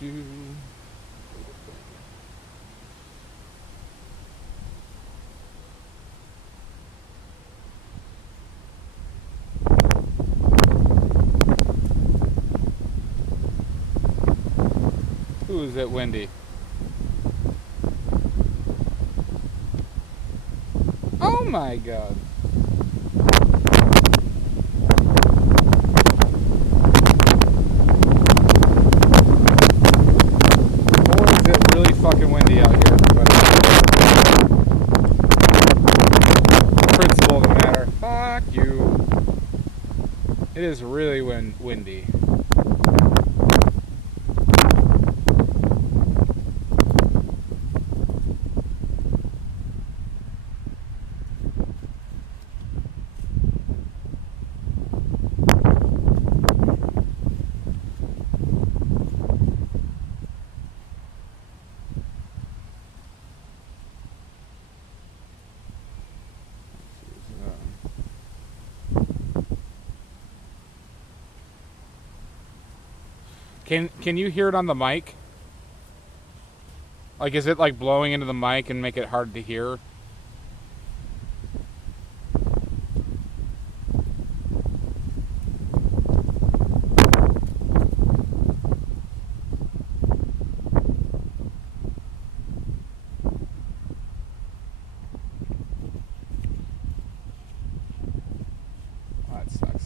do. Ooh, is it windy? Oh my god. Or is it really fucking windy out here, everybody? Principle of the matter. Fuck you. It is really windy. Can you hear it on the mic? Like, is it like blowing into the mic and make it hard to hear? Oh, that sucks.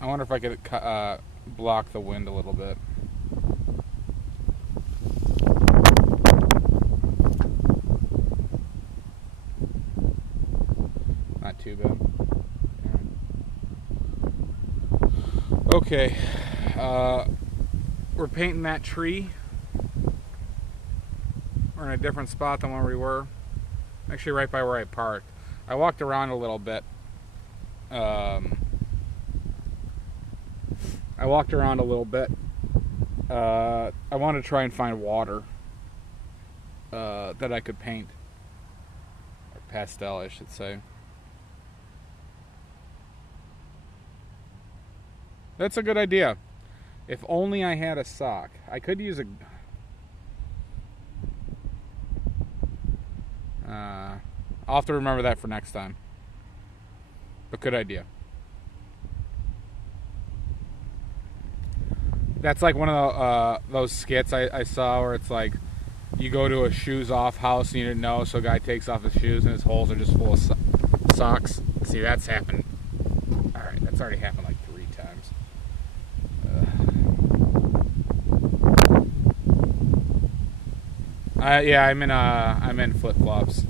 I wonder if I could block the wind a little bit. Not too bad. Okay, we're painting that tree. We're in a different spot than where we were. Actually, right by where I parked. I walked around a little bit. I want to try and find water that I could paint. Or pastel, I should say. That's a good idea. If only I had a sock. I could use a... I'll have to remember that for next time. But good idea. That's like one of those skits I saw where it's like you go to a shoes off house and you didn't know, so a guy takes off his shoes and his holes are just full of socks. See, that's happened. Alright, that's already happened like 3 times. Yeah, I'm in flip flops.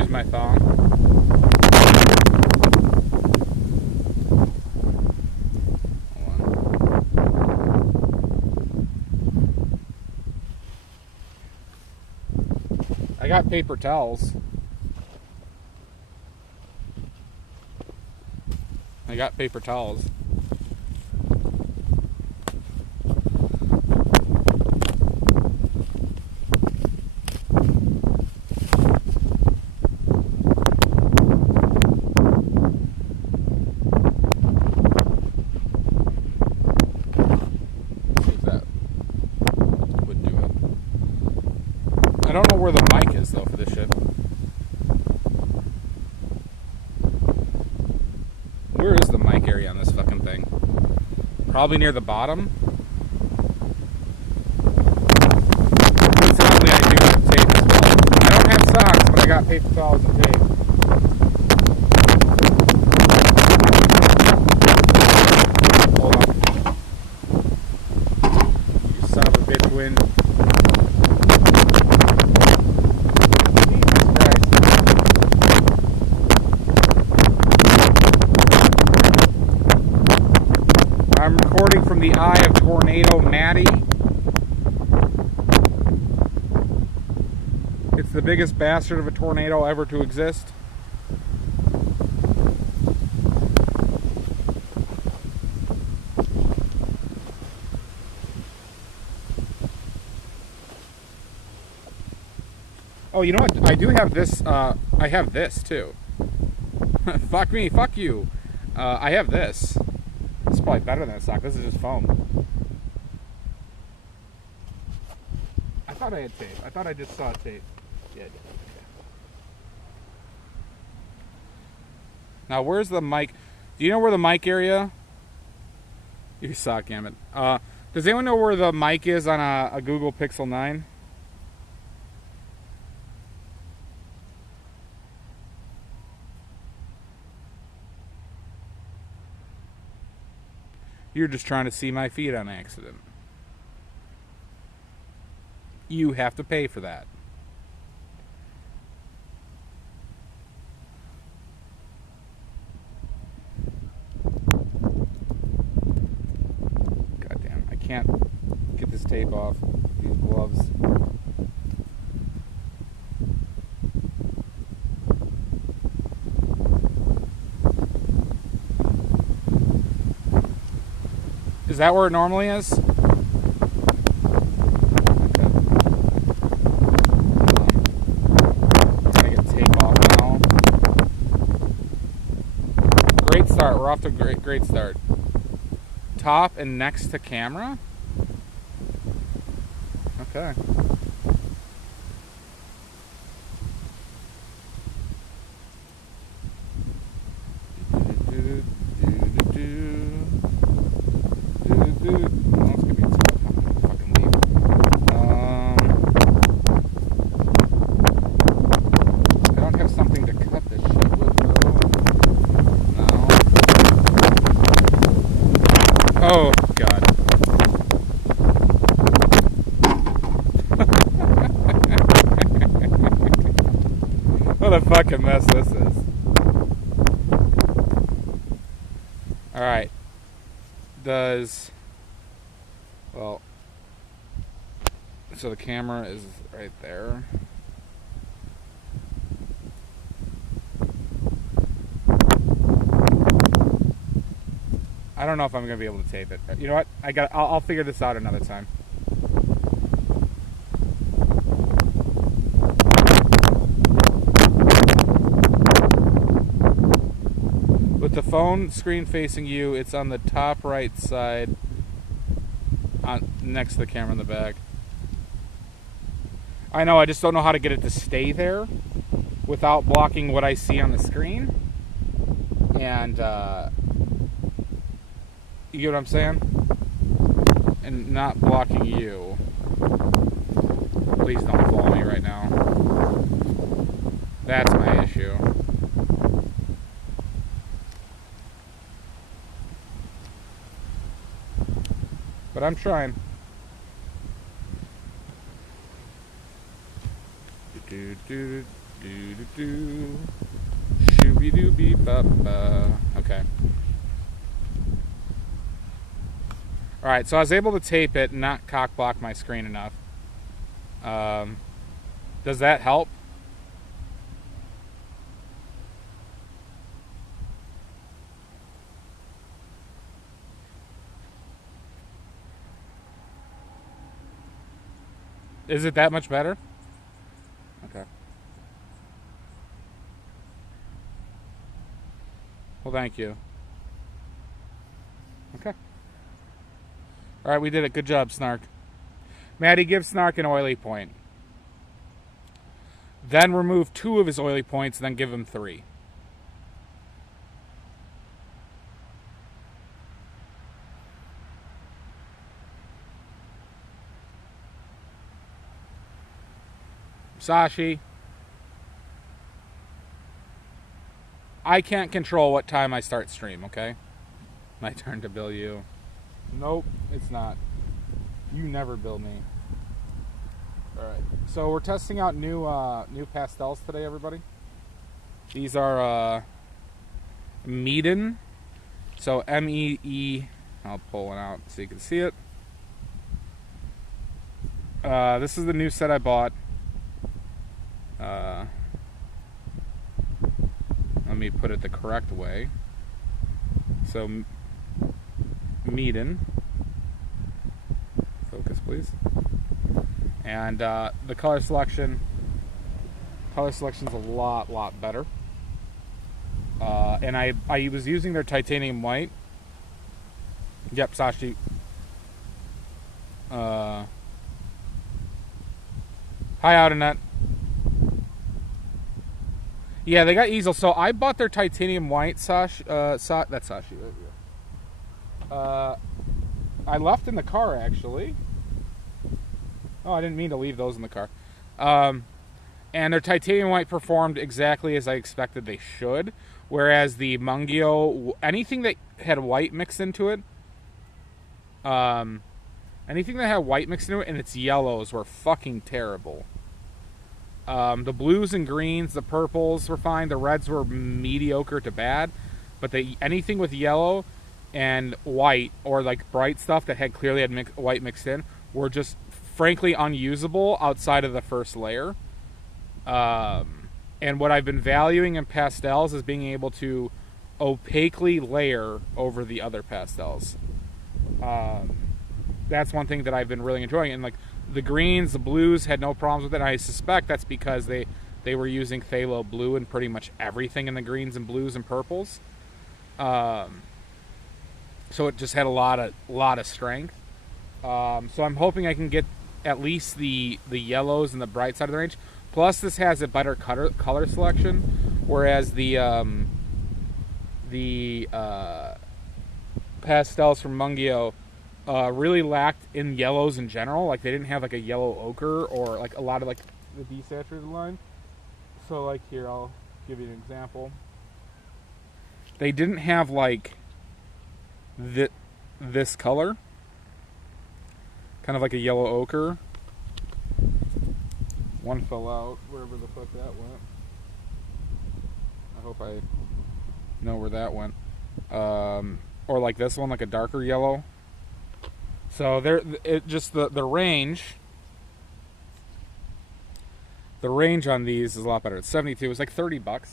Use my thong. I got paper towels. I don't know where the mic is though for this shit. Where is the mic area on this fucking thing? Probably near the bottom. Incidentally, I do have tape as well. I don't have socks, but I got paper towels and tape. Hold on. You son of a bitch, wind. I'm recording from the eye of Tornado Maddie. It's the biggest bastard of a tornado ever to exist. Oh, you know what? I do have this. I have this too. Fuck me. Fuck you. I have this. It's probably better than a sock. This is just foam. I thought I had tape. I thought I just saw tape. Yeah, I did. Okay. Now, where's the mic? Do you know where the mic area? You suck, damn it. Does anyone know where the mic is on a Google Pixel 9? You're just trying to see my feet on accident. You have to pay for that. Goddamn, I can't get this tape off these gloves. Is that where it normally is? Okay. Gotta get tape off now. Great start. We're off to a great start. Top and next to camera? Okay. Oh, God. What a fucking mess this is. Alright. Well, so the camera is right there. I don't know if I'm gonna be able to tape it. You know what? I'll figure this out another time. With the phone screen facing you, it's on the top right side, next to the camera in the back. I know. I just don't know how to get it to stay there without blocking what I see on the screen. And you get what I'm saying? And not blocking you. Please don't follow me right now. That's my issue. But I'm trying. Okay. Alright, so I was able to tape it and not cock block my screen enough. Does that help? Is it that much better? Okay. Well, thank you. Okay. Alright, we did it. Good job, Snark. Maddie, give Snark an oily point. Then remove 2 of his oily points, then give him 3. Sashi. I can't control what time I start stream, okay? My turn to bill you. Nope, it's not. You never bill me. Alright, so we're testing out new pastels today, everybody. These are Meeden. So M-E-E. I'll pull one out so you can see it. This is the new set I bought. Let me put it the correct way. So Meeden. Focus, please. And the color selection Color selection's a lot better. And I was using their titanium white. Yep, Sashi. Hi, Outernet. Yeah, they got easel. So I bought their titanium white, that's Sashi. I left in the car, actually. Oh, I didn't mean to leave those in the car. And their titanium white performed exactly as I expected they should. Whereas the Mungyo, anything that had white mixed into it, and its yellows were fucking terrible. The blues and greens, the purples were fine. The reds were mediocre to bad. But anything with yellow and white, or like bright stuff that clearly had white mixed in, were just frankly unusable outside of the first layer. And what I've been valuing in pastels is being able to opaquely layer over the other pastels. That's one thing that I've been really enjoying. And like the greens, the blues had no problems with it. And I suspect that's because they were using phthalo blue in pretty much everything in the greens and blues and purples. So it just had a lot of strength. So I'm hoping I can get at least the yellows and the bright side of the range. Plus, this has a better color selection, whereas the pastels from Mungyo really lacked in yellows in general. Like they didn't have like a yellow ochre or like a lot of like the desaturated line. So like here, I'll give you an example. They didn't have like this color, kind of like a yellow ochre. One fell out, wherever the fuck that went. I hope I know where that went. Or like this one, like a darker yellow. So the range. The range on these is a lot better. It's 72. It's like $30.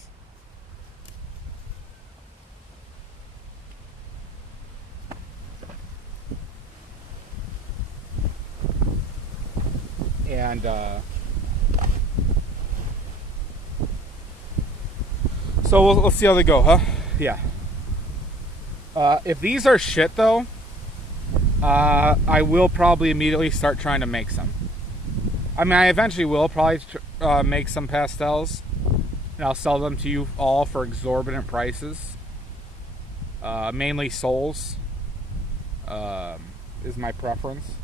And so let's see how they go, huh? Yeah. If these are shit, though, I will probably immediately start trying to make some. I mean, I eventually will probably make some pastels, and I'll sell them to you all for exorbitant prices. Mainly souls is my preference.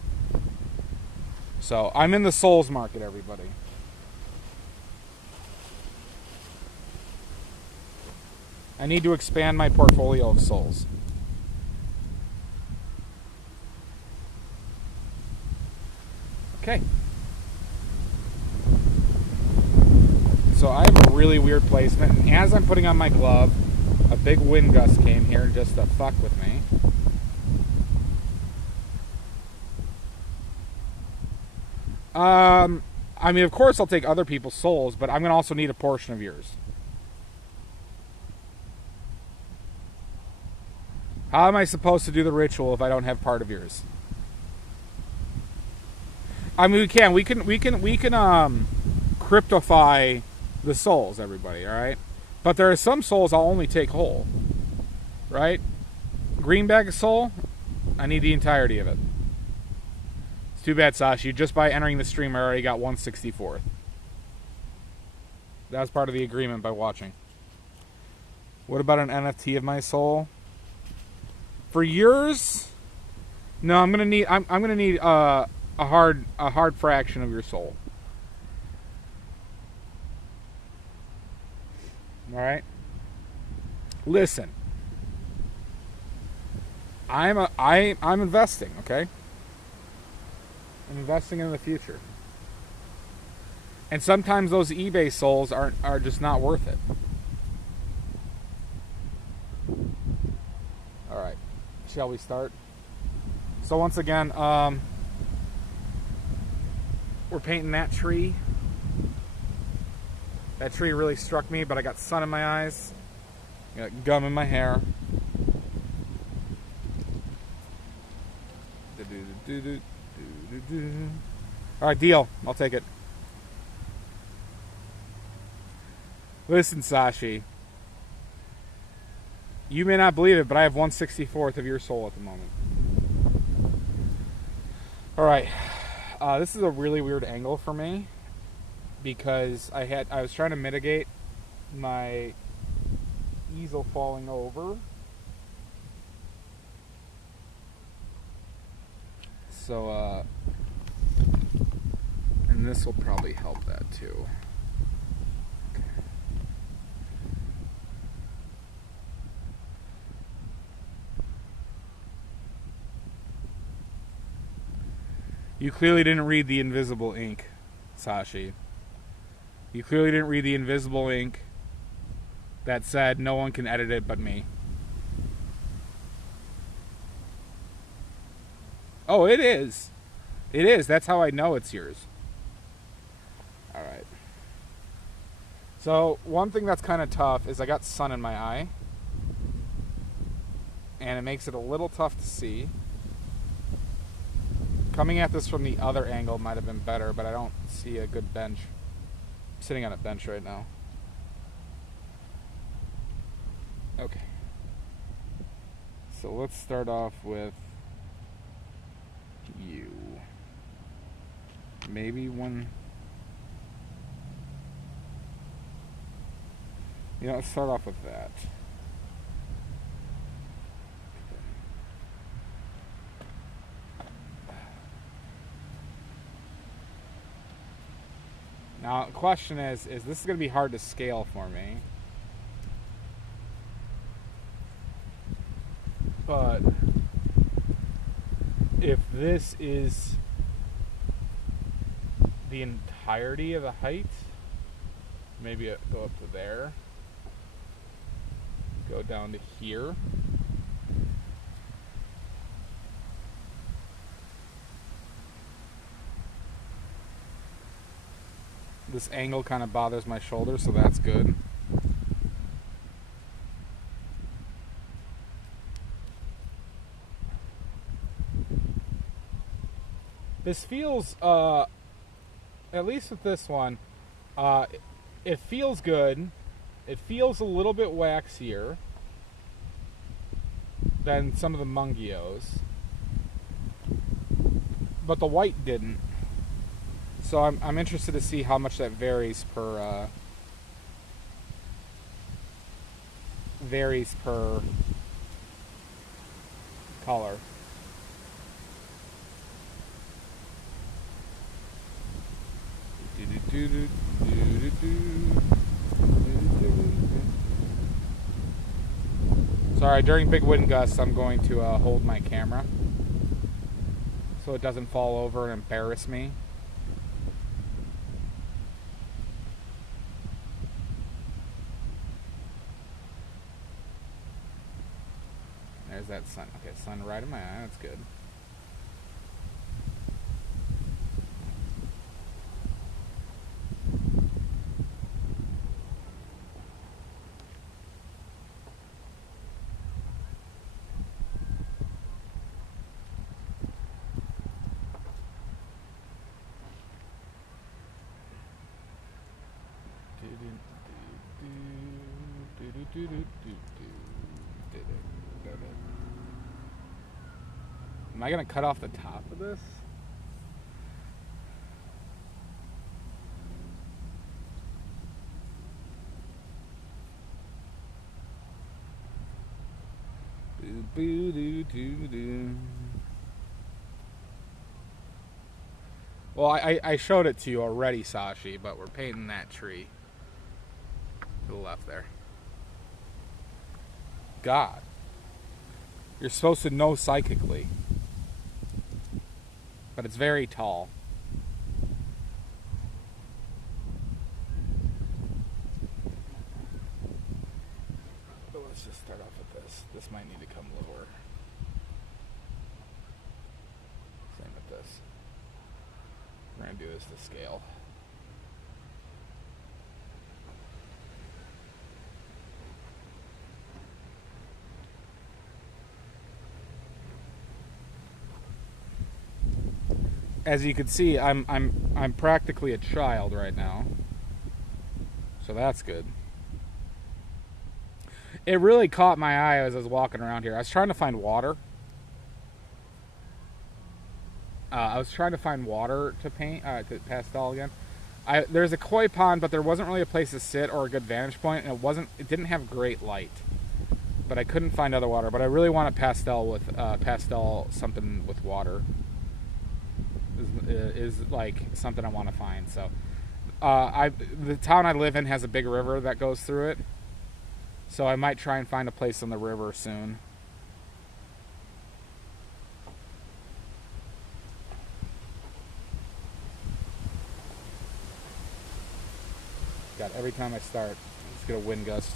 So I'm in the souls market, everybody. I need to expand my portfolio of souls. Okay. So I have a really weird placement, and as I'm putting on my glove, a big wind gust came here just to fuck with me. I mean, of course I'll take other people's souls, but I'm going to also need a portion of yours. How am I supposed to do the ritual if I don't have part of yours? I mean, we can cryptify the souls, everybody, all right? But there are some souls I'll only take whole, right? Green bag of soul, I need the entirety of it. It's too bad, Sashi. Just by entering the stream, I already got 1/64th. That was part of the agreement by watching. What about an NFT of my soul? For yours, no, I'm gonna need a hard fraction of your soul. All right. Listen, I'm investing. Okay, I'm investing in the future, and sometimes those eBay souls are just not worth it. All right. Shall we start? So once again, we're painting that tree. That tree really struck me, but I got sun in my eyes. I got gum in my hair. All right, deal. I'll take it. Listen, Sashi. You may not believe it, but I have 1/64th of your soul at the moment. Alright. This is a really weird angle for me because I was trying to mitigate my easel falling over. So, and this will probably help that too. Okay. You clearly didn't read the invisible ink, Sashi. You clearly didn't read the invisible ink that said no one can edit it but me. Oh, it is. It is. That's how I know it's yours. Alright. So, one thing that's kind of tough is I got sun in my eye. And it makes it a little tough to see. Coming at this from the other angle might have been better, but I don't see a good bench. I'm sitting on a bench right now. Okay. So let's start off with you. Maybe one. You know, let's start off with that. Now, the question is this going to be hard to scale for me? But if this is the entirety of the height, maybe go up to there, go down to here. This angle kind of bothers my shoulder, so that's good. This feels, at least with this one, it feels good. It feels a little bit waxier than some of the Mungios, but the white didn't. So I'm interested to see how much that varies per color. Sorry, during big wind gusts, I'm going to hold my camera so it doesn't fall over and embarrass me. There's that sun. Okay, sun right in my eye. That's good. Am I going to cut off the top of this? Well, I showed it to you already, Sashi, but we're painting that tree to the left there. God. You're supposed to know psychically. But it's very tall. But let's just start off with this. This might need to come lower. Same with this. We're going to do this to scale. As you can see, I'm practically a child right now, so that's good. It really caught my eye as I was walking around here. I was trying to find water. I was trying to find water to paint, to pastel again. There's a koi pond, but there wasn't really a place to sit or a good vantage point, and it didn't have great light. But I couldn't find other water. But I really want a pastel something with water. Is like something I want to find. So, the town I live in has a big river that goes through it. So I might try and find a place on the river soon. God, every time I start, I just get a wind gust.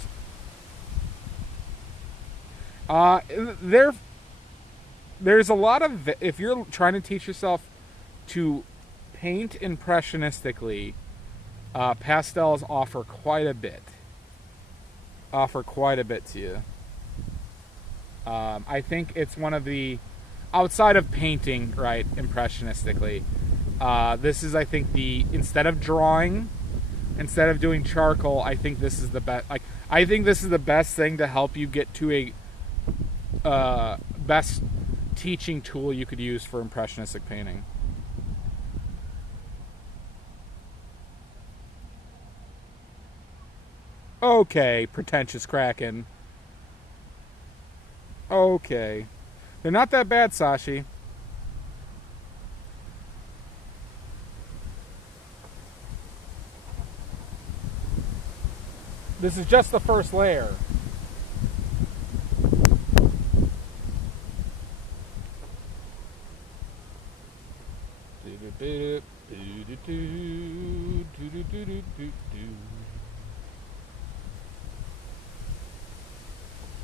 There's a lot of, if you're trying to teach yourself to paint impressionistically, pastels offer quite a bit. To you. I think it's one of the, outside of painting, right, impressionistically, this is, I think, instead of drawing, instead of doing charcoal, I think this is the best. Like, I think this is the best thing to help you get to a best teaching tool you could use for impressionistic painting. Okay, pretentious Kraken. Okay. They're not that bad, Sashi. This is just the first layer.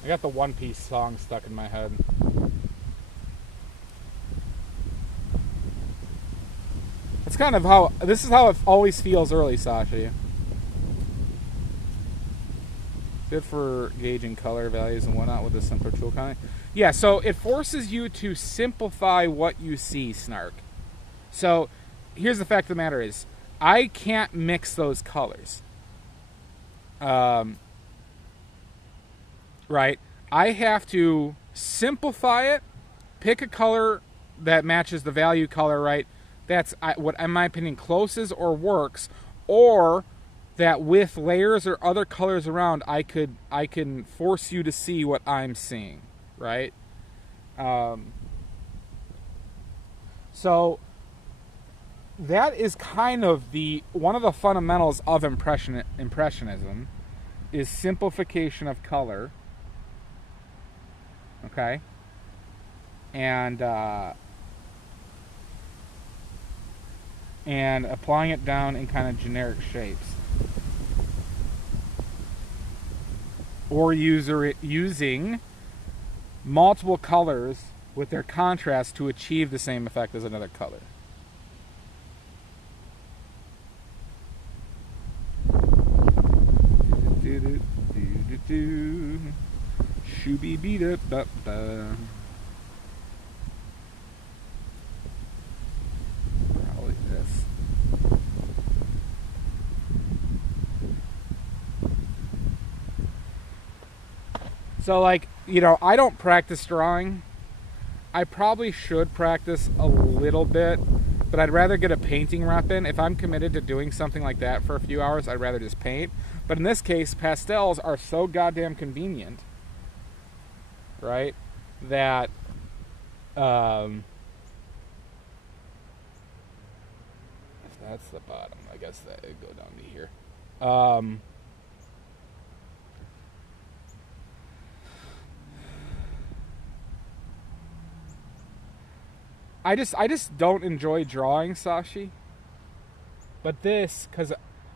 I got the One Piece song stuck in my head. It's kind of how, this is how it always feels early, Sashi. Good for gauging color values and whatnot with a simpler tool kind. Yeah, so it forces you to simplify what you see, Snark. So here's the fact of the matter is, I can't mix those colors. Right? I have to simplify it, pick a color that matches the value color, right? That's what, in my opinion, closest or works, or that with layers or other colors around, I can force you to see what I'm seeing, right? So that is kind of one of the fundamentals of impressionism is simplification of color. Okay, and applying it down in kind of generic shapes, or using multiple colors with their contrast to achieve the same effect as another color. Shooby beat up. Probably this. So, like, you know, I don't practice drawing. I probably should practice a little bit, but I'd rather get a painting rep in. If I'm committed to doing something like that for a few hours, I'd rather just paint. But in this case, pastels are so goddamn convenient, right, that if that's the bottom, I guess that would go down to here. I just don't enjoy drawing, Sashi. But this, because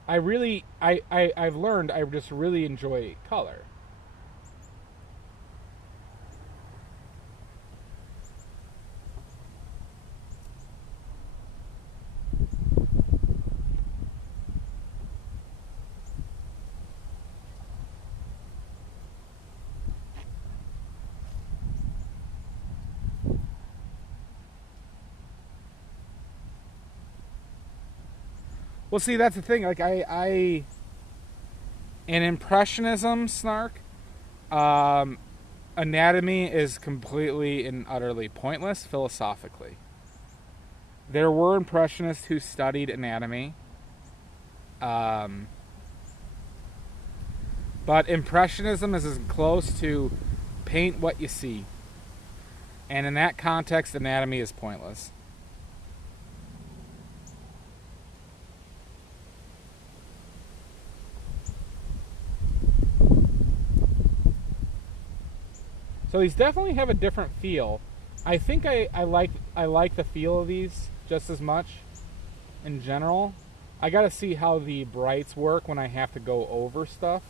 I've learned I just really enjoy color. Well, see, that's the thing. Like, in Impressionism, Snark, Anatomy is completely and utterly pointless philosophically. There were Impressionists who studied anatomy. But Impressionism is as close to paint what you see. And in that context, anatomy is pointless. So these definitely have a different feel. I think I like the feel of these just as much in general. I gotta see how the brights work when I have to go over stuff.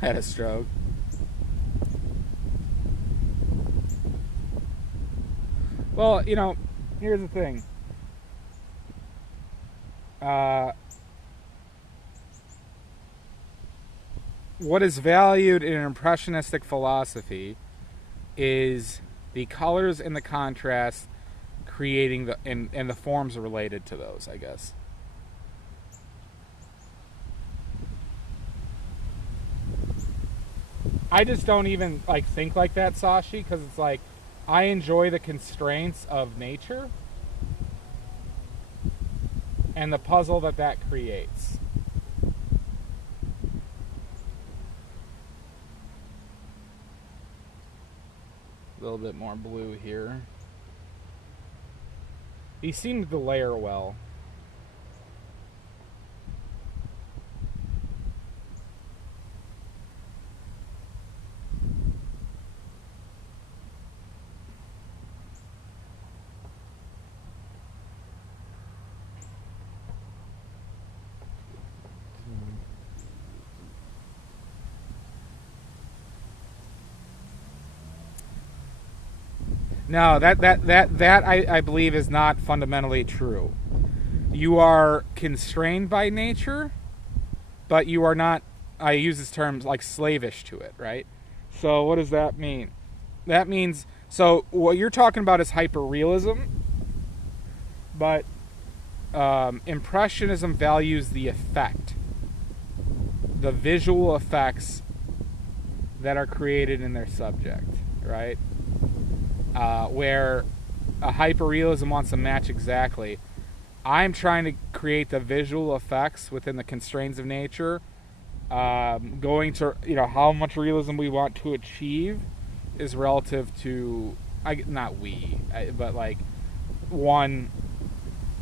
Had a stroke. Well, you know, here's the thing. What is valued in impressionistic philosophy is the colors and the contrast creating the and the forms related to those, I guess. I just don't even like think like that, Sashi, because it's like I enjoy the constraints of nature and the puzzle that that creates. A little bit more blue here. These seem to layer well. No, that I believe is not fundamentally true. You are constrained by nature, but you are not, I use this term, like slavish to it, right? So what does that mean? That means, so what you're talking about is hyperrealism, but Impressionism values the effect, the visual effects that are created in their subject, right? Where a hyperrealism wants to match exactly. I'm trying to create the visual effects within the constraints of nature. Going to, you know, how much realism we want to achieve is relative to, but like one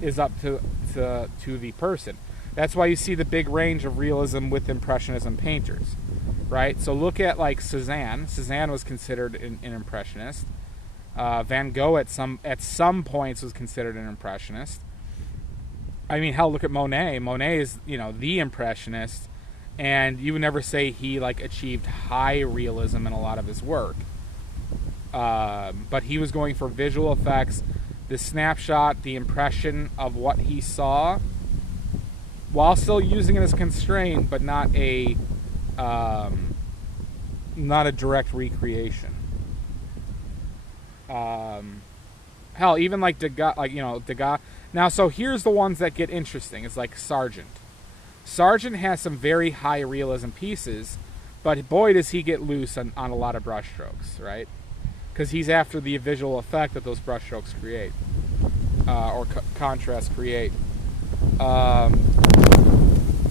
is up to the person. That's why you see the big range of realism with Impressionism painters, right? So look at like Cézanne. Cézanne was considered an Impressionist. Van Gogh at some points was considered an Impressionist. I mean, hell, look at Monet. Monet is, you know, the Impressionist, and you would never say he like achieved high realism in a lot of his work. But he was going for visual effects, the snapshot, the impression of what he saw, while still using it as constraint, but not a direct recreation. Hell, even like Degas. Now, so here's the ones that get interesting. It's like Sargent. Sargent has some very high realism pieces, but boy, does he get loose on a lot of brushstrokes, right? Because he's after the visual effect that those brushstrokes create, or contrast create.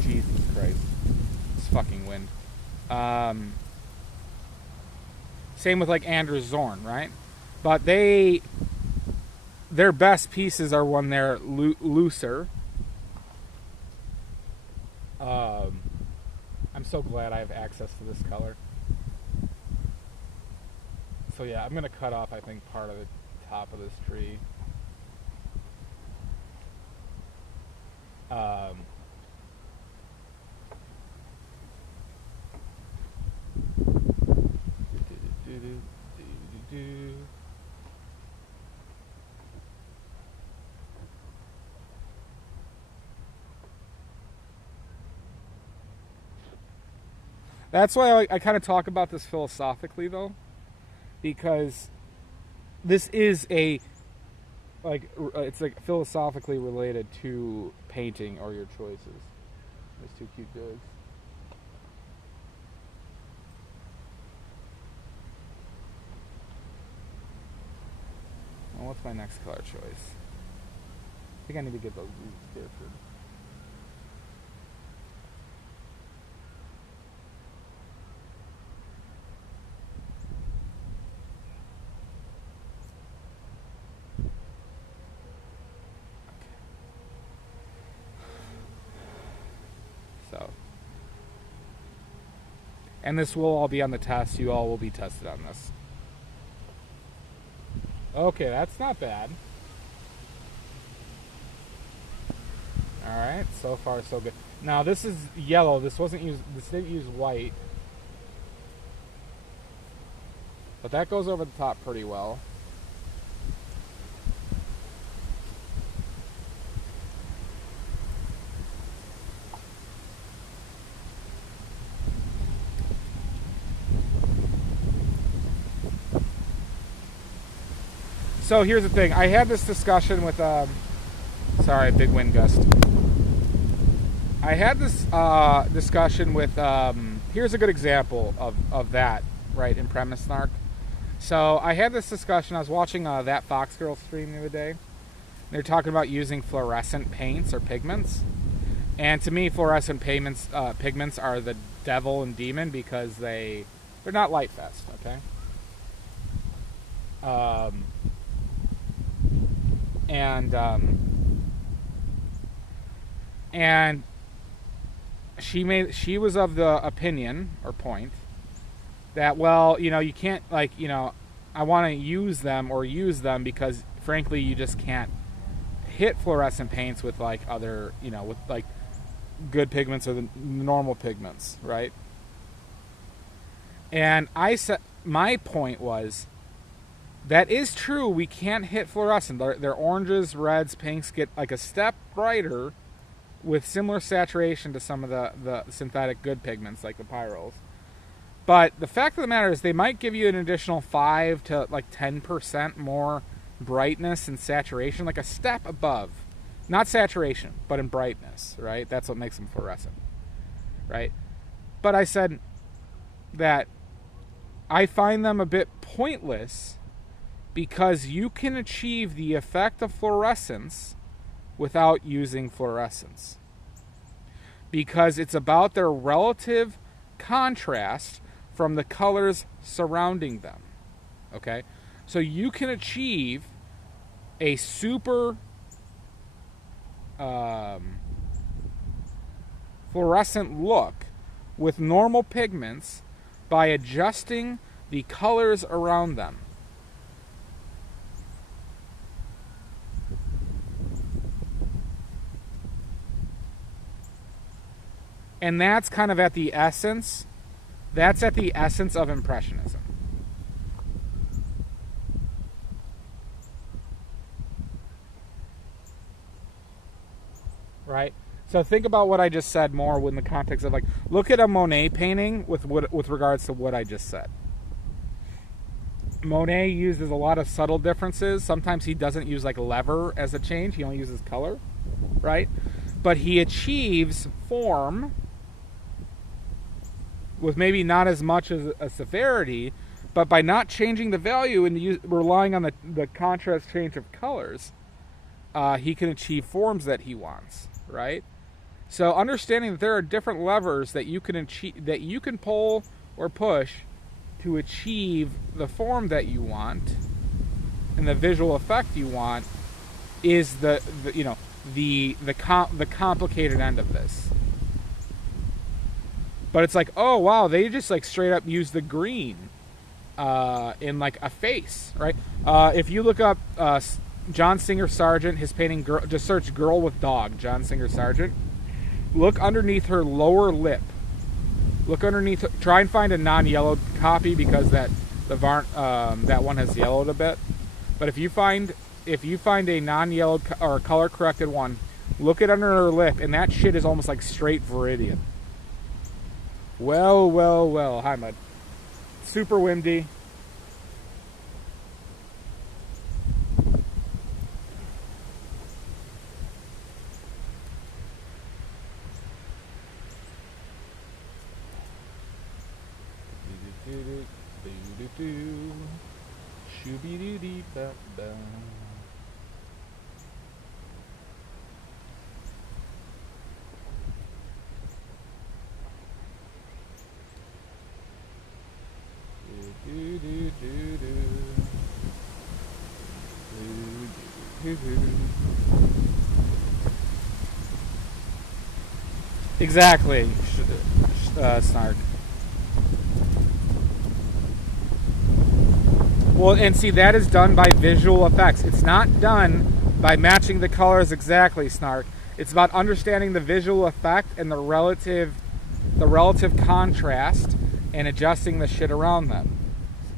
Jesus Christ. It's fucking wind. Same with like Anders Zorn, right? But their best pieces are when they're looser. I'm so glad I have access to this color. So yeah, I'm gonna cut off, I think, part of the top of this tree. That's why I kind of talk about this philosophically, though, because this is it's like philosophically related to painting or your choices. Those two cute dogs. Well, what's my next color choice? I think I need to get those different. So, and this will all be on the test. You all will be tested on this. Okay, that's not bad. Alright, so far so good. Now this is yellow. This didn't use white. But that goes over the top pretty well. So here's the thing. I had this discussion with, sorry, big wind gust. I had this discussion with, here's a good example of that, right, in premise snark. So I had this discussion. I was watching that Fox Girl stream the other day. They're talking about using fluorescent paints or pigments. And to me, fluorescent pigments are the devil and demon because they're not light fast, okay? And she was of the opinion or point that, well, you can't, I want to use them because frankly you just can't hit fluorescent paints with other, with good pigments or the normal pigments, right? And I said, my point was, that is true. We can't hit fluorescent. Their oranges, reds, pinks get a step brighter with similar saturation to some of the synthetic good pigments like the pyrols. But the fact of the matter is they might give you an additional 5 to 10% more brightness and saturation, like a step above. Not saturation, but in brightness, right? That's what makes them fluorescent, right? But I said that I find them a bit pointless because you can achieve the effect of fluorescence without using fluorescence. Because it's about their relative contrast from the colors surrounding them. Okay? So you can achieve a super fluorescent look with normal pigments by adjusting the colors around them. And that's kind of at the essence. That's at the essence of Impressionism. Right? So think about what I just said more in the context of look at a Monet painting with regards to what I just said. Monet uses a lot of subtle differences. Sometimes he doesn't use lever as a change. He only uses color, right? But he achieves form with maybe not as much as a severity, but by not changing the value and relying on the contrast change of colors, he can achieve forms that he wants, right? So understanding that there are different levers that you can achieve, that you can pull or push to achieve the form that you want and the visual effect you want is the complicated end of this. But it's oh wow, they just straight up use the green in a face, right? If you look up John Singer Sargent, his painting, just search "girl with dog," John Singer Sargent. Look underneath her lower lip. Look underneath. Try and find a non-yellowed copy because that one has yellowed a bit. But if you find a non-yellowed or color-corrected one, look at under her lip, and that shit is almost straight Viridian. Well. Hi, Mud. Super windy. doo. Shooby doo dee ba ba. Do do do do do. Do do do do. Exactly, Snark. Well, and see, that is done by visual effects. It's not done by matching the colors exactly, Snark. It's about understanding the visual effect and the relative contrast and adjusting the shit around them,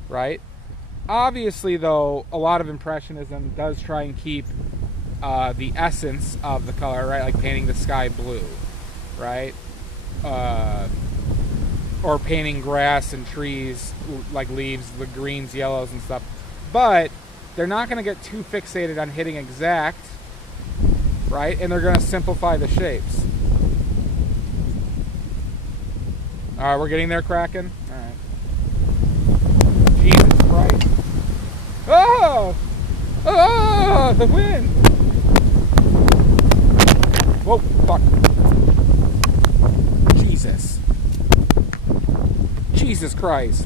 right? Obviously, though, a lot of Impressionism does try and keep the essence of the color, right? Like painting the sky blue, right? Or painting grass and trees, like leaves, the greens, yellows, and stuff. But they're not going to get too fixated on hitting exact, right? And they're going to simplify the shapes. All right, we're getting there, Kraken? All right. Jesus Christ. Oh! Oh, the wind! Whoa, fuck. Jesus. Jesus Christ.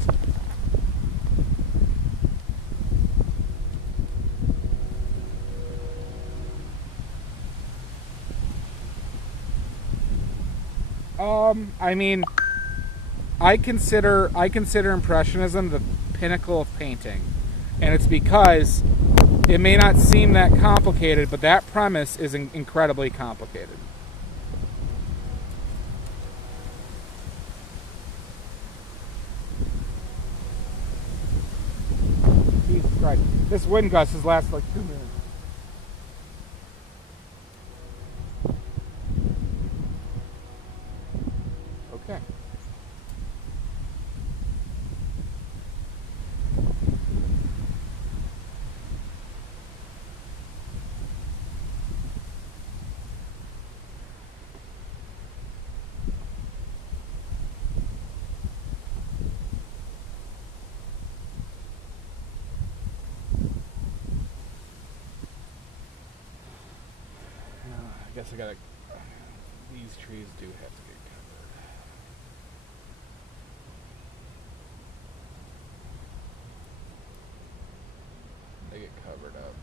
I mean, I consider Impressionism the pinnacle of painting. And it's because it may not seem that complicated, but that premise is incredibly complicated. Jesus Christ. This wind gust has lasted like 2 minutes. Okay. I guess I gotta. These trees do have to get covered. They get covered up.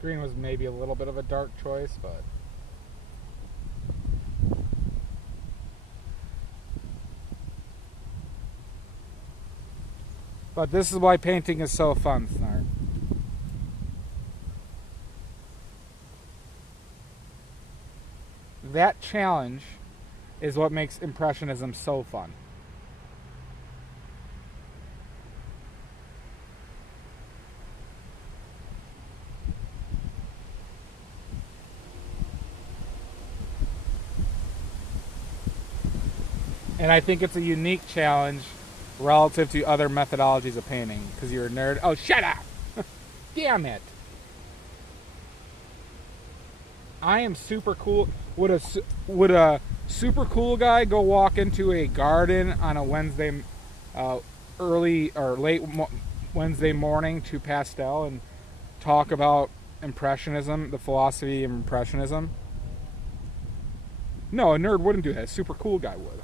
Green was maybe a little bit of a dark choice, but this is why painting is so fun, Snark. That challenge is what makes Impressionism so fun. And I think it's a unique challenge relative to other methodologies of painting. Because you're a nerd. Oh, shut up! Damn it! I am super cool. Would a super cool guy go walk into a garden on a Wednesday, early or late Wednesday morning to Pastel and talk about Impressionism, the philosophy of Impressionism? No, a nerd wouldn't do that. A super cool guy would.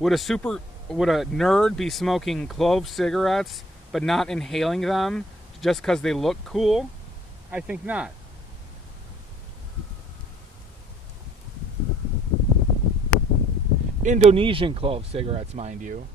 Would a nerd be smoking clove cigarettes but not inhaling them just because they look cool? I think not. Indonesian clove cigarettes, mind you.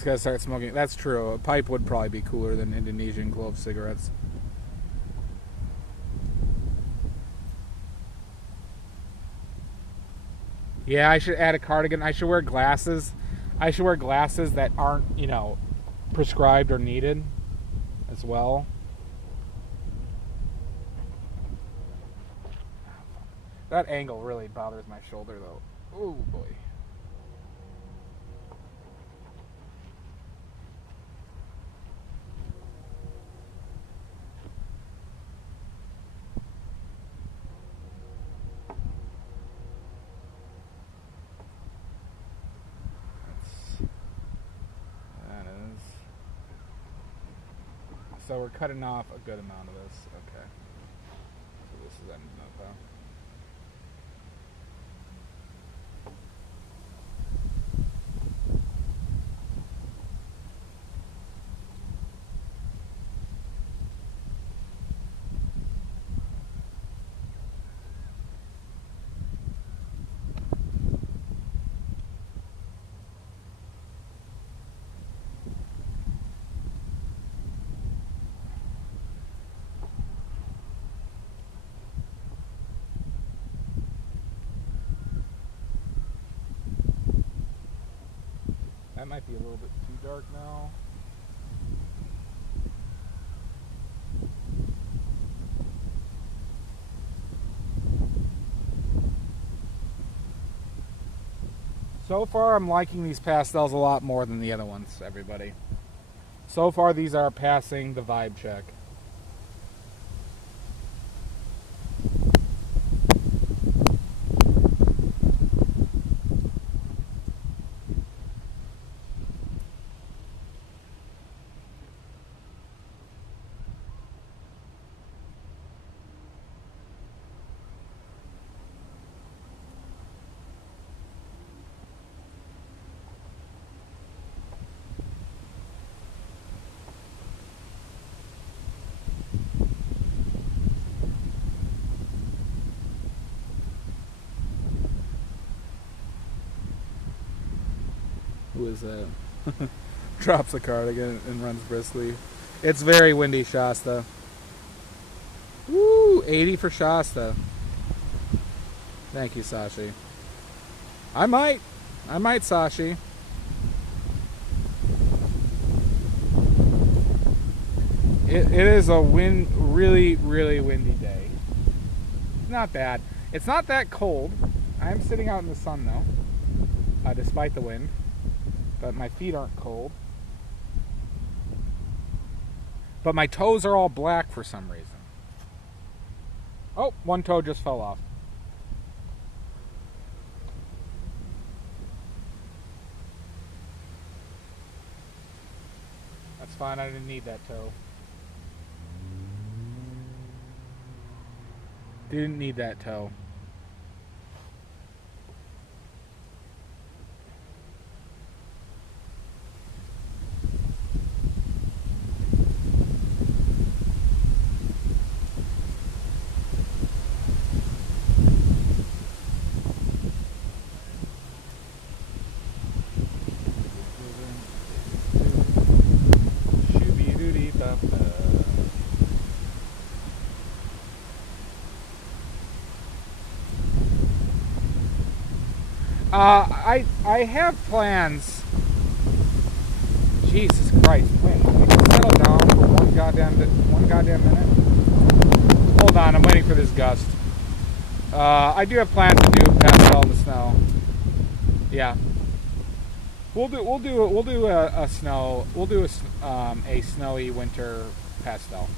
Just gotta start smoking. That's true. A pipe would probably be cooler than Indonesian clove cigarettes. Yeah, I should add a cardigan. I should wear glasses. I should wear glasses that aren't, you know, prescribed or needed as well. That angle really bothers my shoulder, though. Oh, boy. That is. So we're cutting off a good amount of this. Okay. So this is ending up, huh? That might be a little bit too dark now. So far, I'm liking these pastels a lot more than the other ones, everybody. So far, these are passing the vibe check. Who is that? Drops the cardigan and runs briskly. It's very windy, Shasta. Woo! 80 for Shasta. Thank you, Sashi. I might, Sashi. It is a really, really windy day. It's not bad. It's not that cold. I am sitting out in the sun, though, despite the wind. But my feet aren't cold. But my toes are all black for some reason. Oh, one toe just fell off. That's fine, I didn't need that toe. Didn't need that toe. I have plans. Jesus Christ! Wait, can we just settle down for one goddamn minute? Hold on, I'm waiting for this gust. I do have plans to do Pastel in the snow. Yeah, we'll do a snowy winter Pastel.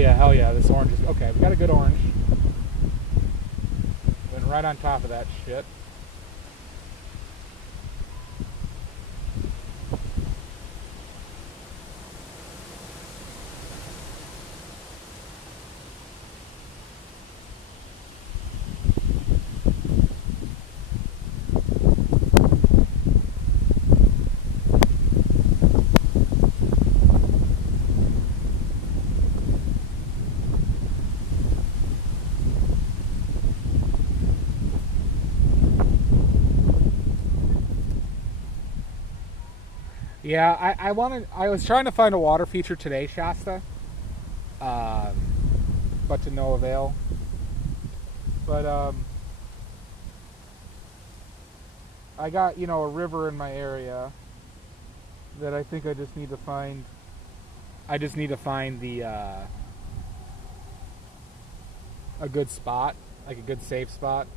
yeah, hell yeah. This orange is... Okay, we got a good orange. Went right on top of that shit. Yeah, I was trying to find a water feature today, Shasta, but to no avail. But I got, you know, a river in my area that I think I just need to find. I just need to find the a good spot, like a good safe spot.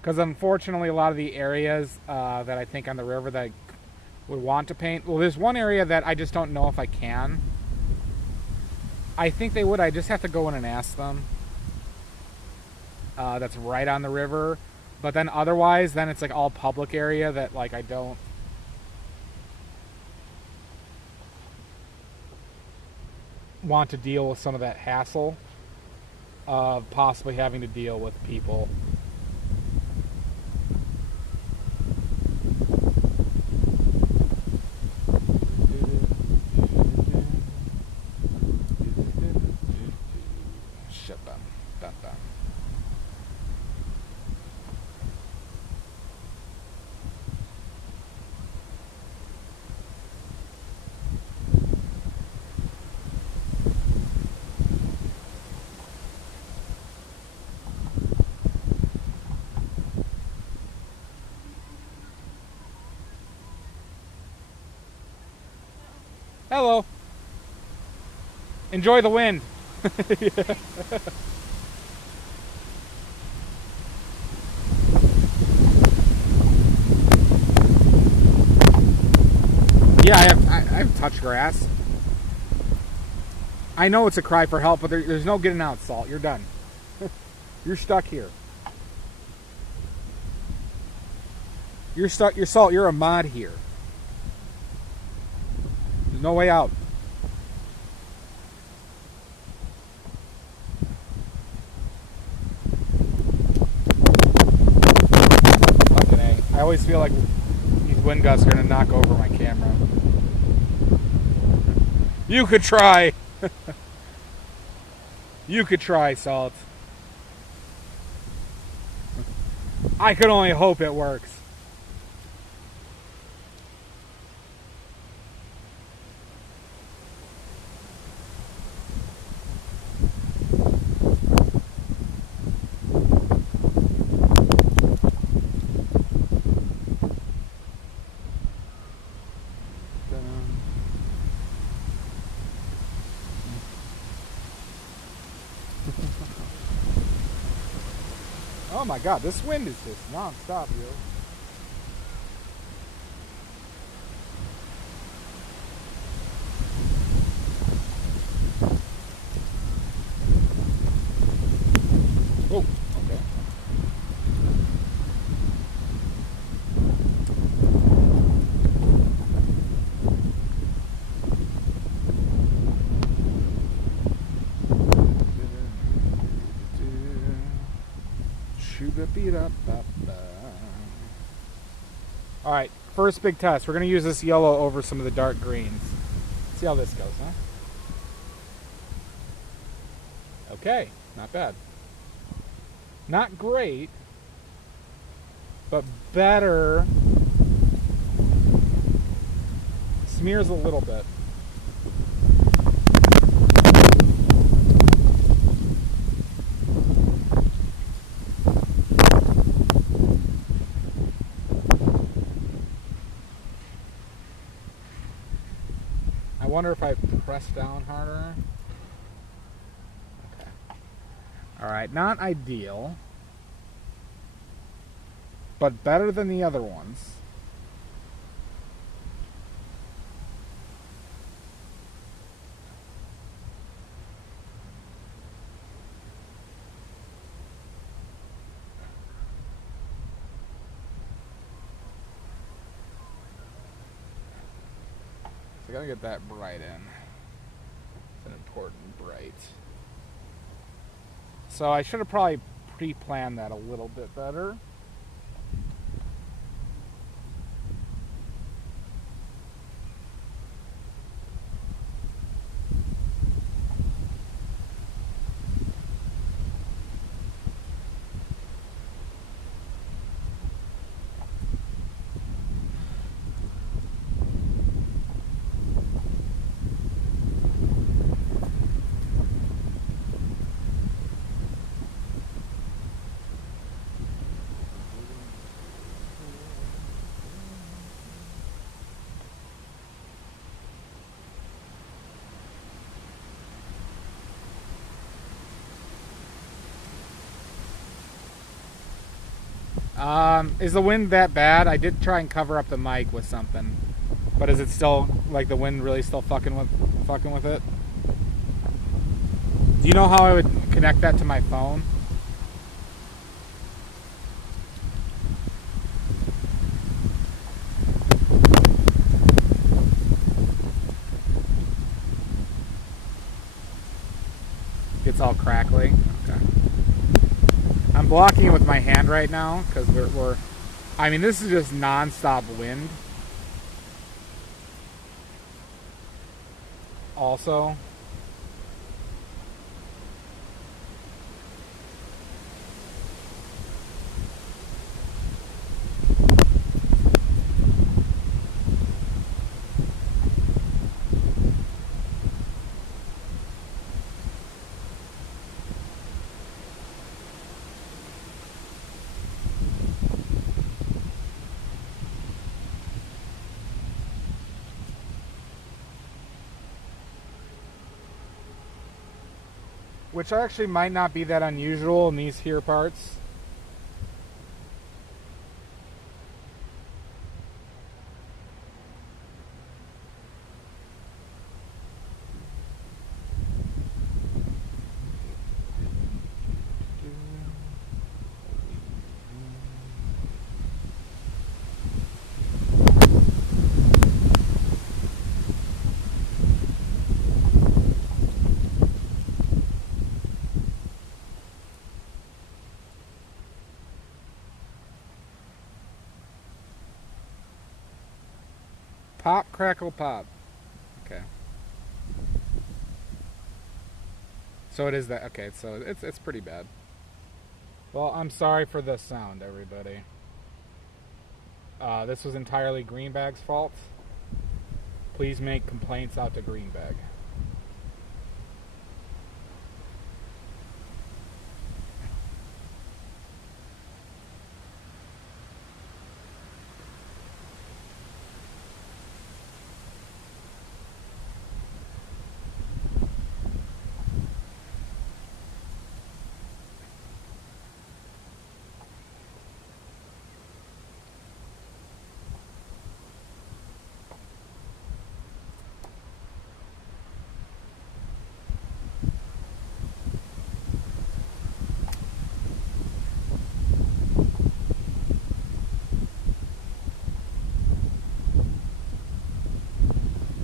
Because unfortunately, a lot of the areas that I think on the river that I would want to paint, well, there's one area that I just don't know if I can. I think they would. I just have to go in and ask them. That's right on the river. But then otherwise, then it's like all public area that like I don't want to deal with some of that hassle of possibly having to deal with people. Hello. Enjoy the wind. Yeah, I have touched grass. I know it's a cry for help, but there's no getting out, Salt. You're done. You're stuck here. You're stuck. You're Salt. You're a mod here. There's no way out. Fucking A. I always feel like these wind gusts are gonna knock over my camera. You could try. You could try, Salt. I could only hope it works. Oh my god, this wind is just non-stop here. Oh, okay. Alright, first big test. We're going to use this yellow over some of the dark greens. See how this goes, huh? Okay, not bad. Not great, but better. Smears a little bit. I wonder if I press down harder. Alright, not ideal, but better than the other ones. I gotta get that bright in. It's an important bright. So I should have probably pre-planned that a little bit better. Is the wind that bad? I did try and cover up the mic with something, but is it still like the wind really still fucking with it? Do you know how I would connect that to my phone? It's all crackly. Okay. I'm blocking it with my hand right now because we're I mean, this is just non-stop wind. Also, which actually might not be that unusual in these here parts. Pop, crackle, pop. Okay. So it is that. Okay, so it's pretty bad. Well, I'm sorry for the sound, everybody. This was entirely Greenbag's fault. Please make complaints out to Greenbag.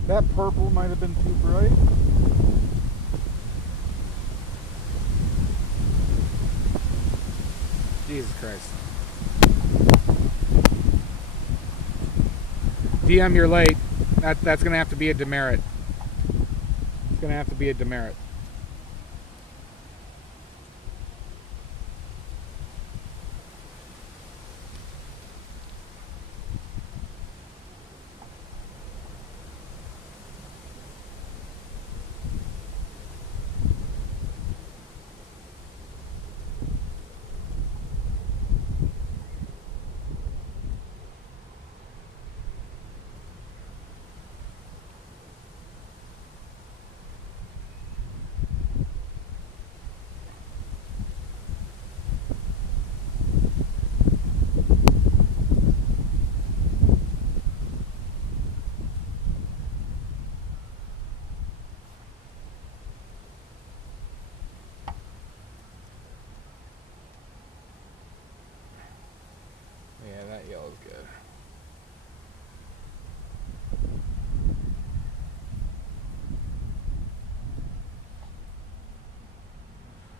That purple might have been too bright. Jesus Christ. DM, you're late. That's gonna have to be a demerit. It's gonna have to be a demerit.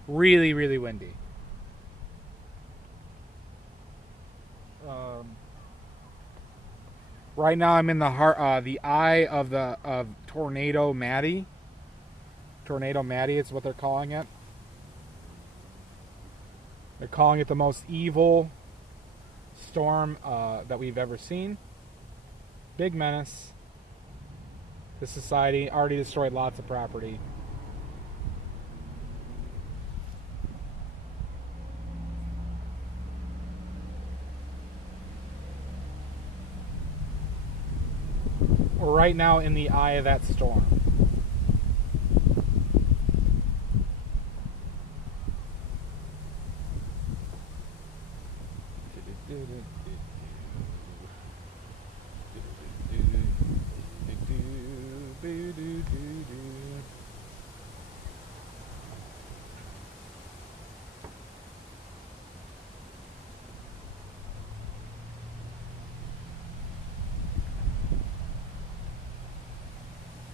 Really, really windy. Right now, I'm in the eye of Tornado Maddie. Tornado Maddie is what they're calling it. They're calling it the most evil storm that we've ever seen. Big menace to society. Already destroyed lots of property. We're right now in the eye of that storm.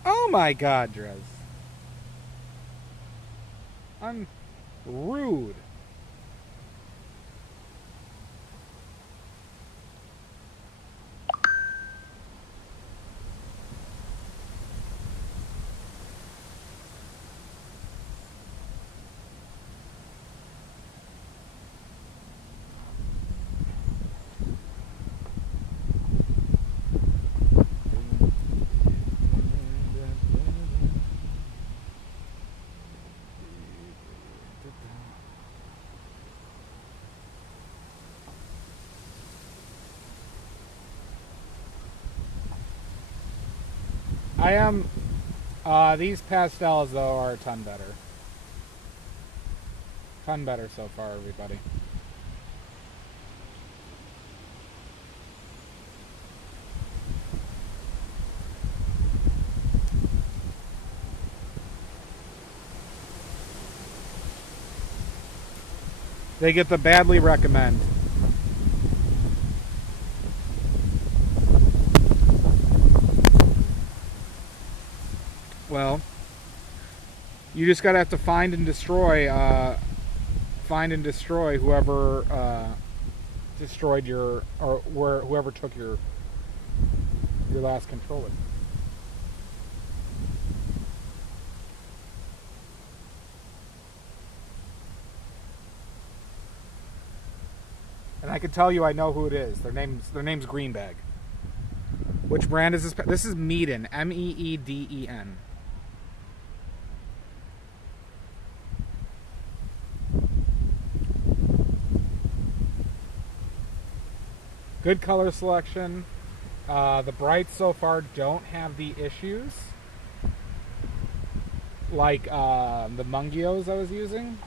Oh my God, Drez. I'm rude. I am. These pastels, though, are a ton better. Ton better so far, everybody. They get the badly recommend. Well, you just gotta have to find and destroy whoever destroyed your, or whoever took your last controller. And I can tell you, I know who it is. Their name's Greenbag. Which brand is this? This is Meeden. Meeden. Good color selection. The brights so far don't have the issues like the Mungios I was using.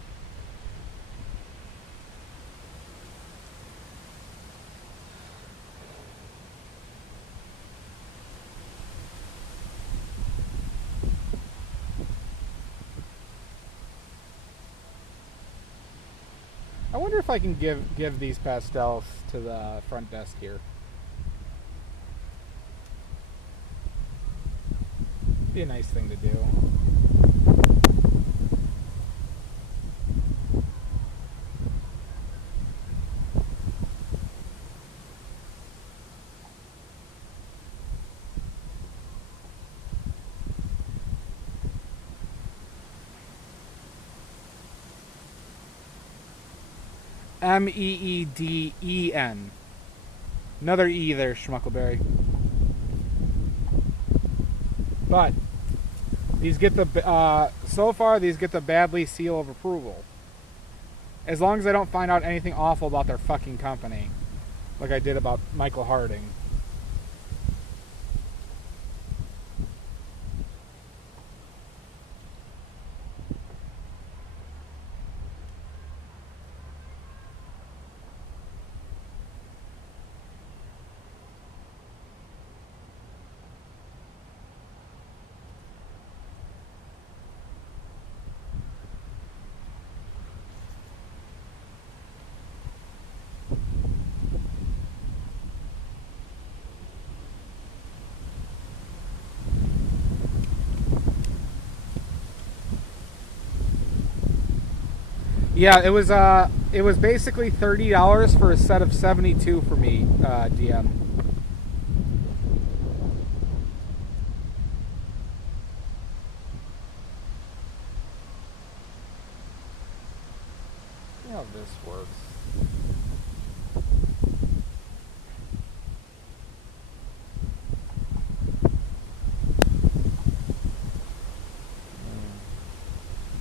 I wonder if I can give these pastels to the front desk here. Be a nice thing to do. Meeden. Another E there, Schmuckleberry. But these get the so far these get the badly seal of approval. As long as I don't find out anything awful about their fucking company, like I did about Michael Harding. Yeah, it was basically $30 for a set of 72 for me, DM. See how this works.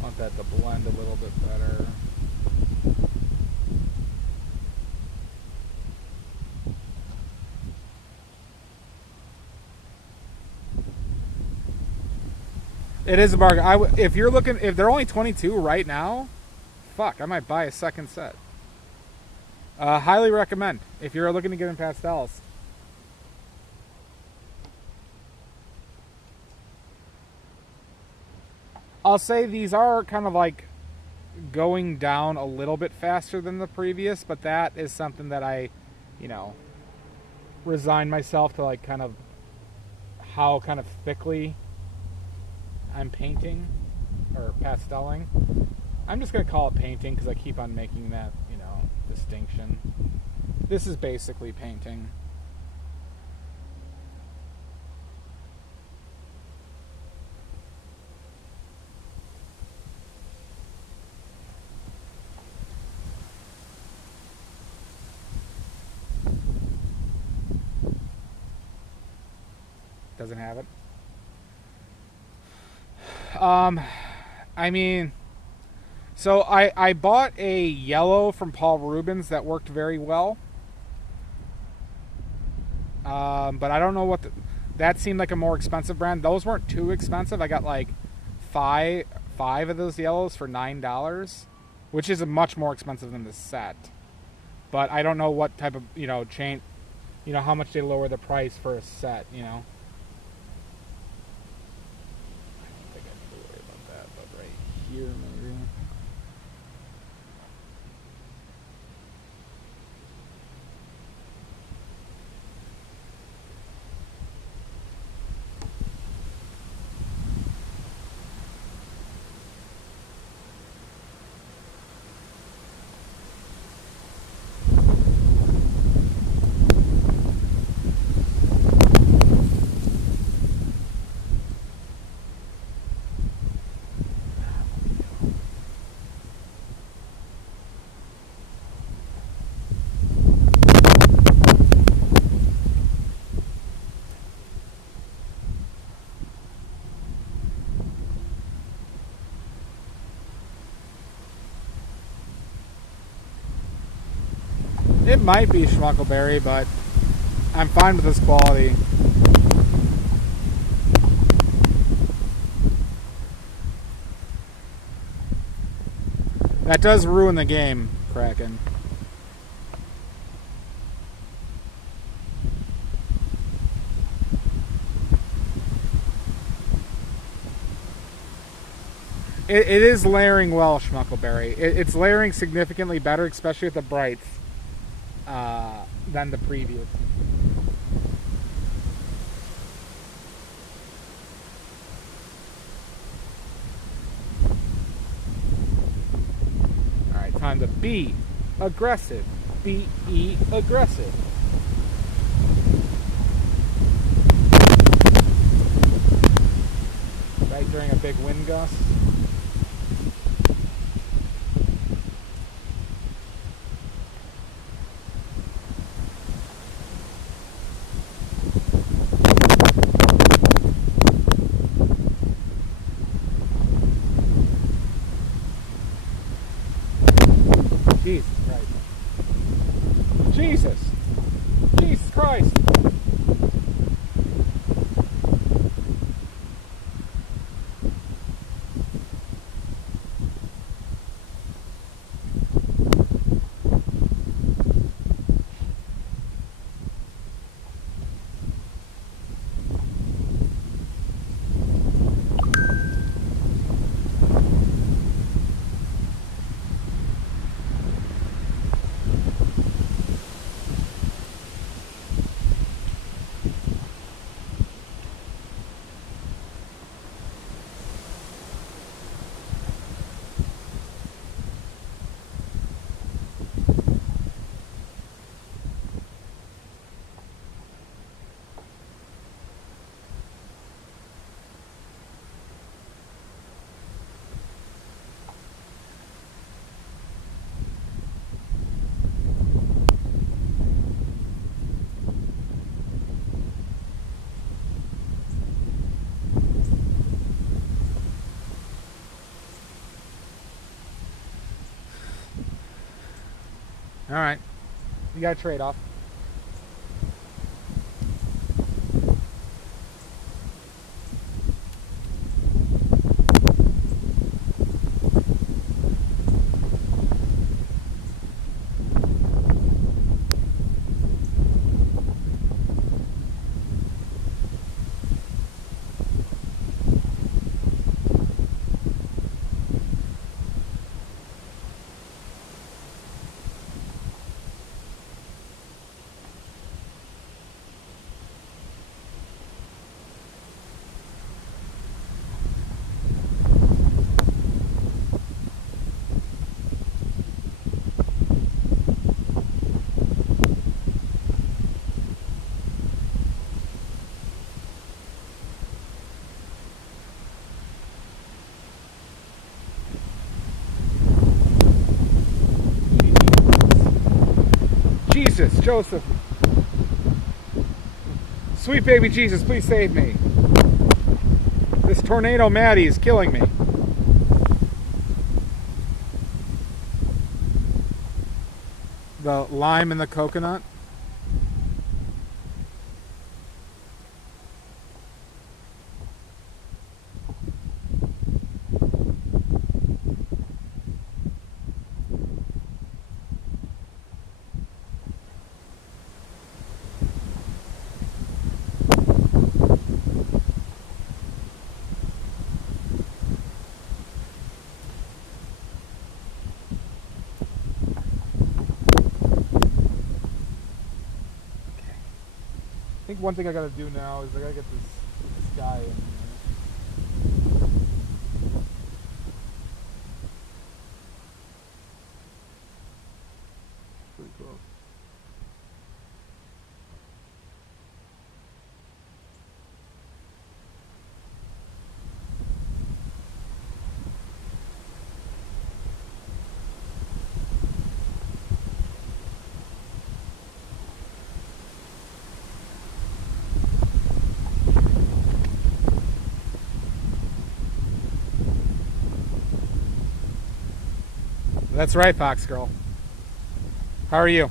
Want that to blend a little bit better. It is a bargain. If you're looking, if they're only 22 right now, fuck, I might buy a second set. Highly recommend if you're looking to get in pastels. I'll say these are kind of like going down a little bit faster than the previous, but that is something that I, you know, resign myself to, like kind of how kind of thickly I'm painting or pasteling. I'm just going to call it painting because I keep on making that, you know, distinction. This is basically painting. Doesn't have it. I mean, so I bought a yellow from Paul Rubens that worked very well. But I don't know what that seemed like a more expensive brand. Those weren't too expensive. I got like five of those yellows for $9, which is much more expensive than the set. But I don't know what type of, you know, chain, you know, how much they lower the price for a set, you know. Here maybe. It might be Schmuckleberry, but I'm fine with this quality. That does ruin the game, Kraken. It is layering well, Schmuckleberry. It's layering significantly better, especially with the brights, than the previous. Alright, time to be aggressive. Be aggressive. Right during a big wind gust. Jesus Christ. Jesus! Jesus Christ! All right. You got a trade-off. Jesus, Joseph. Sweet baby Jesus, please save me. This tornado Maddie is killing me. The lime and the coconut. I think one thing I gotta do now is I gotta get this guy in here. Pretty close. That's right, Fox Girl. How are you?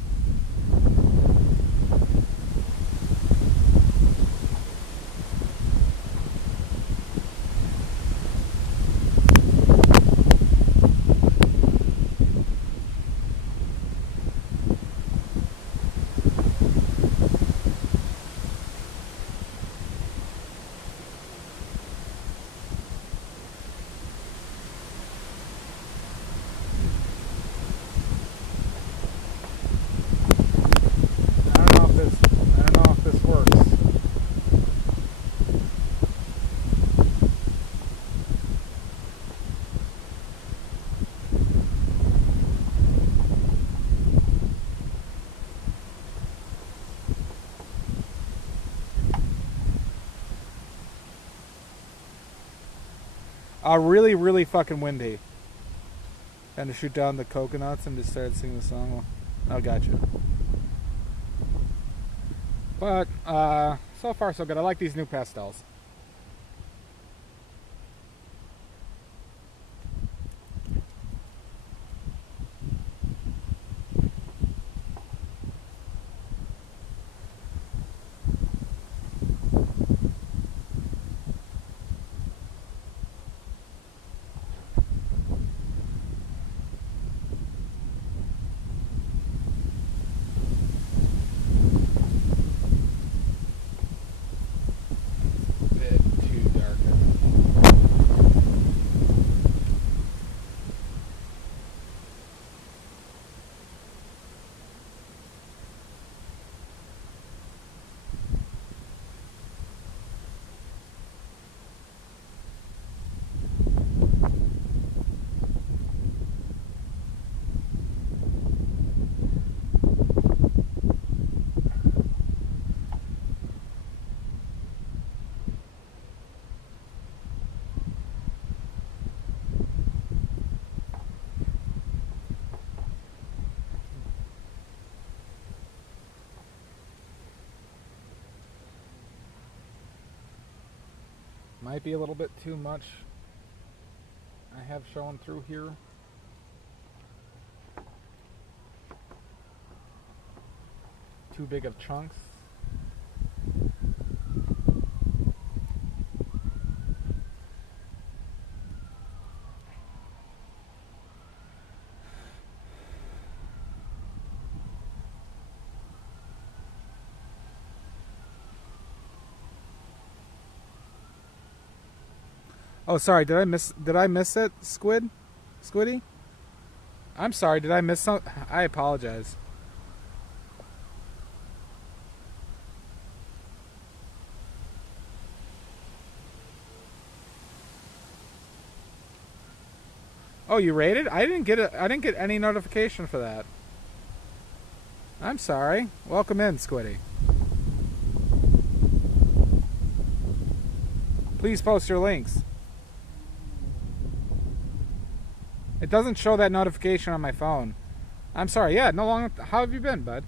Really, really fucking windy. Trying to shoot down the coconuts and just started singing the song. Oh, gotcha. But, so far so good. I like these new pastels. Might be a little bit too much I have showing through here. Too big of chunks. Oh, sorry. Did I miss it, Squid? Squiddy? I'm sorry. Did I miss something? I apologize. Oh, you rated? I didn't get any notification for that. I'm sorry. Welcome in, Squiddy. Please post your links. It doesn't show that notification on my phone. I'm sorry. Yeah, no longer. How have you been, bud?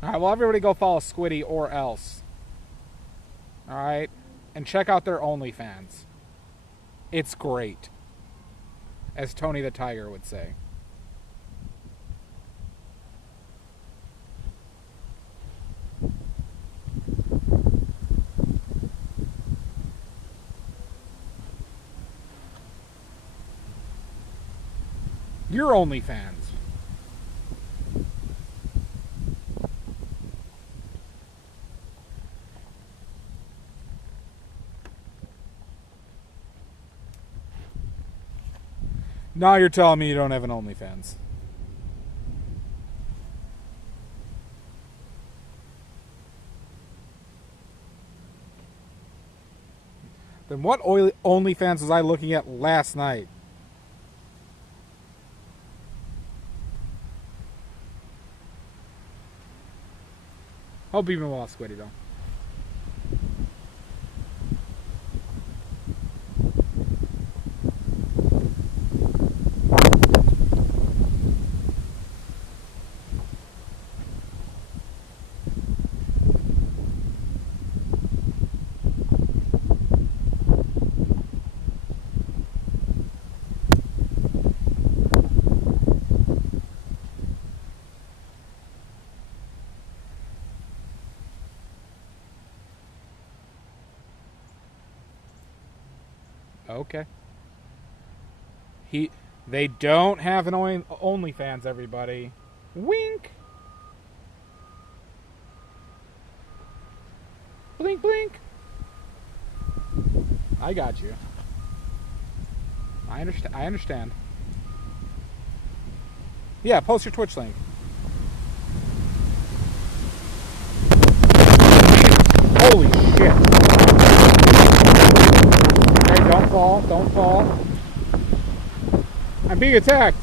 Alright, well, everybody go follow Squiddy or else. Alright? And check out their OnlyFans. It's great. As Tony the Tiger would say. Your OnlyFans. Now you're telling me you don't have an OnlyFans. Then what OnlyFans was I looking at last night? Hope you've been well, Squiddy, though. Okay. They don't have an OnlyFans, everybody. Wink. Blink, blink. I got you. I understand. Yeah, post your Twitch link. Holy shit. Hey, don't fall. Don't fall. I'm being attacked.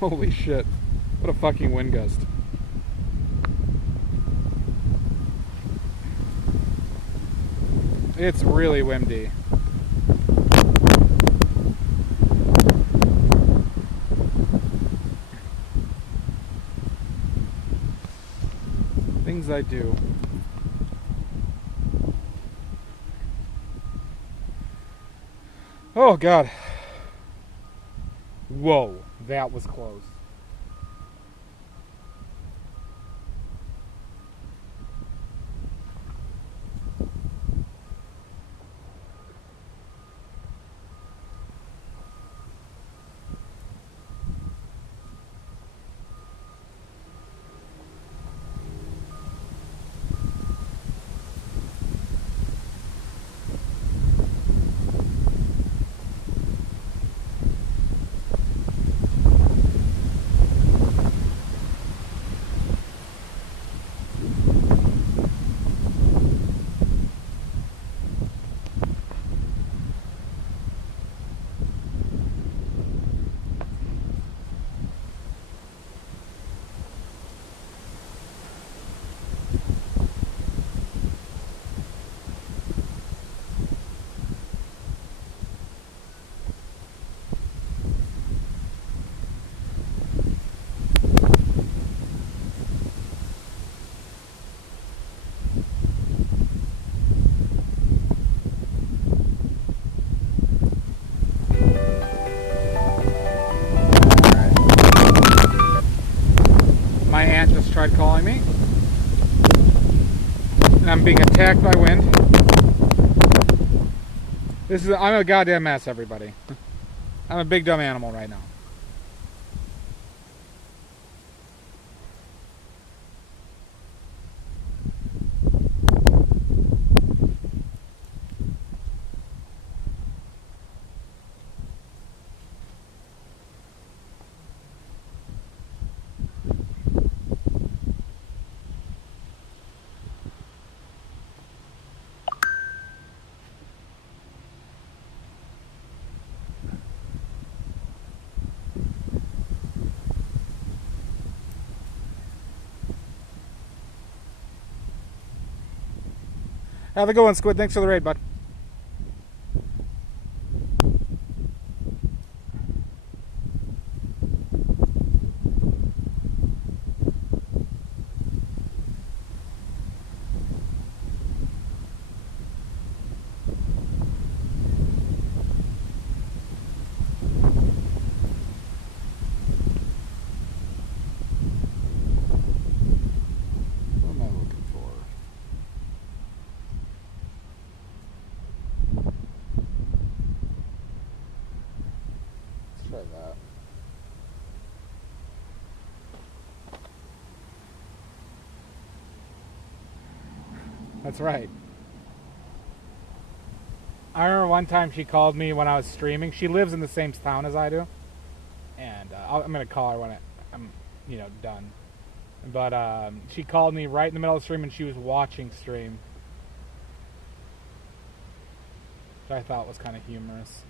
Holy shit. What a fucking wind gust. It's really windy. Things I do. Oh God. Whoa, that was close. tried calling me. And I'm being attacked by wind. I'm a goddamn mess, everybody. I'm a big dumb animal right now. Have a good one, Squid. Thanks for the raid, bud. That. That's right. I remember one time she called me when I was streaming. She lives in the same town as I do, and I'm gonna call her when I'm, done. But she called me right in the middle of the stream, and she was watching stream, which I thought was kind of humorous.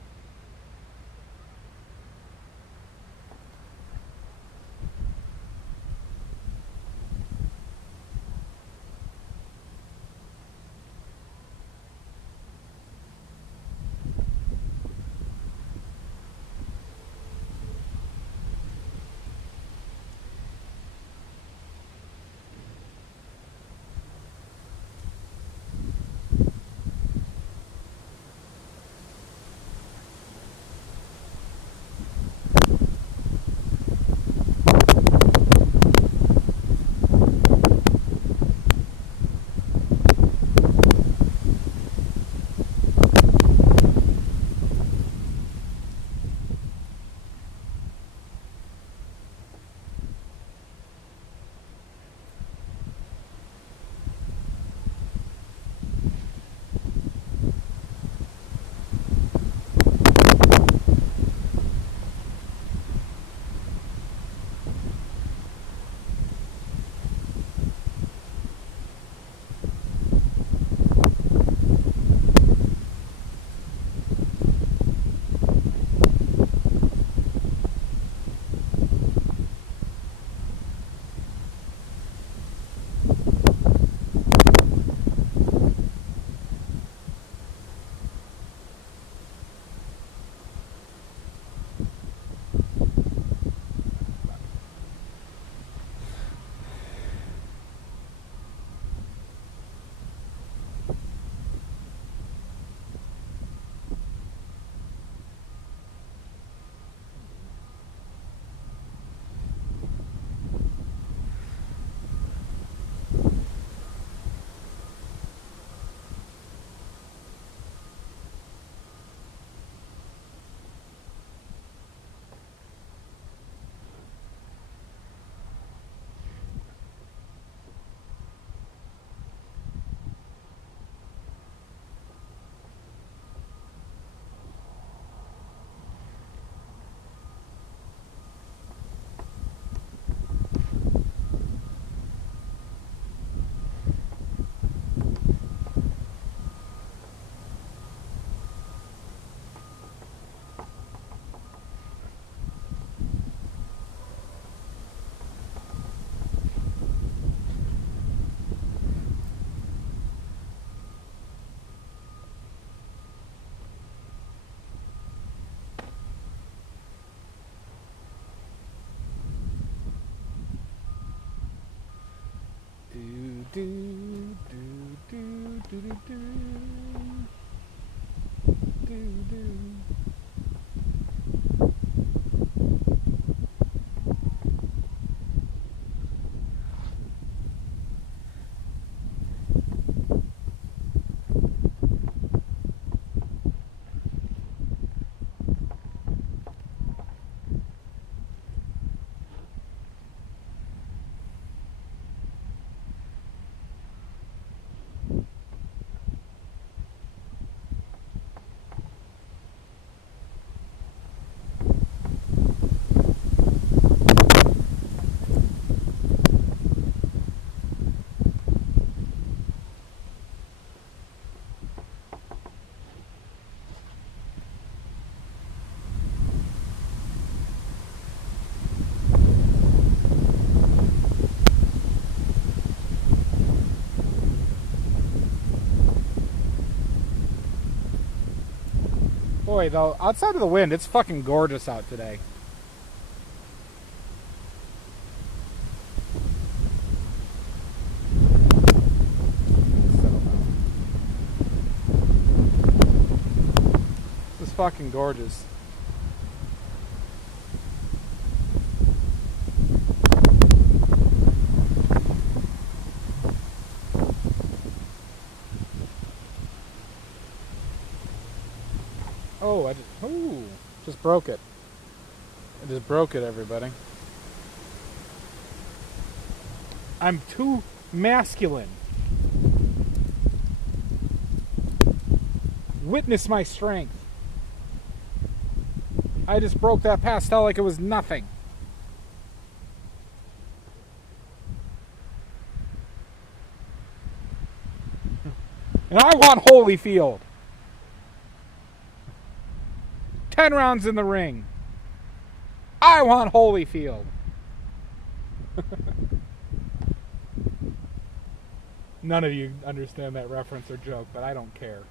Boy, though, outside of the wind, it's fucking gorgeous out today. This is fucking gorgeous. Oh, just broke it. I just broke it, everybody. I'm too masculine. Witness my strength. I just broke that pastel like it was nothing. And I want Holyfield. 10 rounds in the ring. I want Holyfield. None of you understand that reference or joke, but I don't care.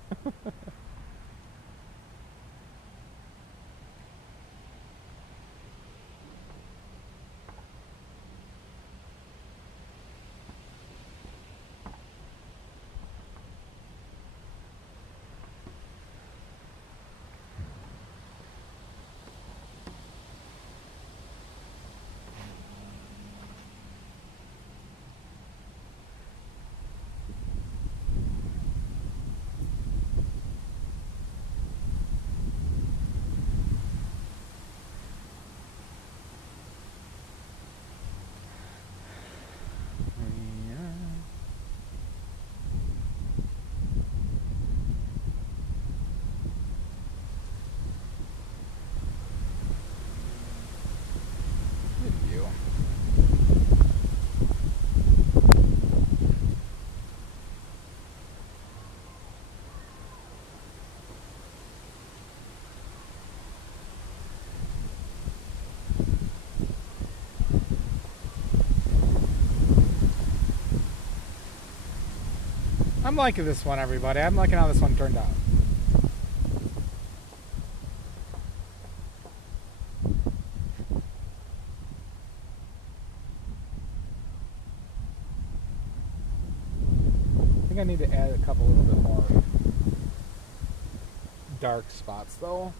I'm liking this one, everybody. I'm liking how this one turned out. I think I need to add a couple little bit more dark spots, though.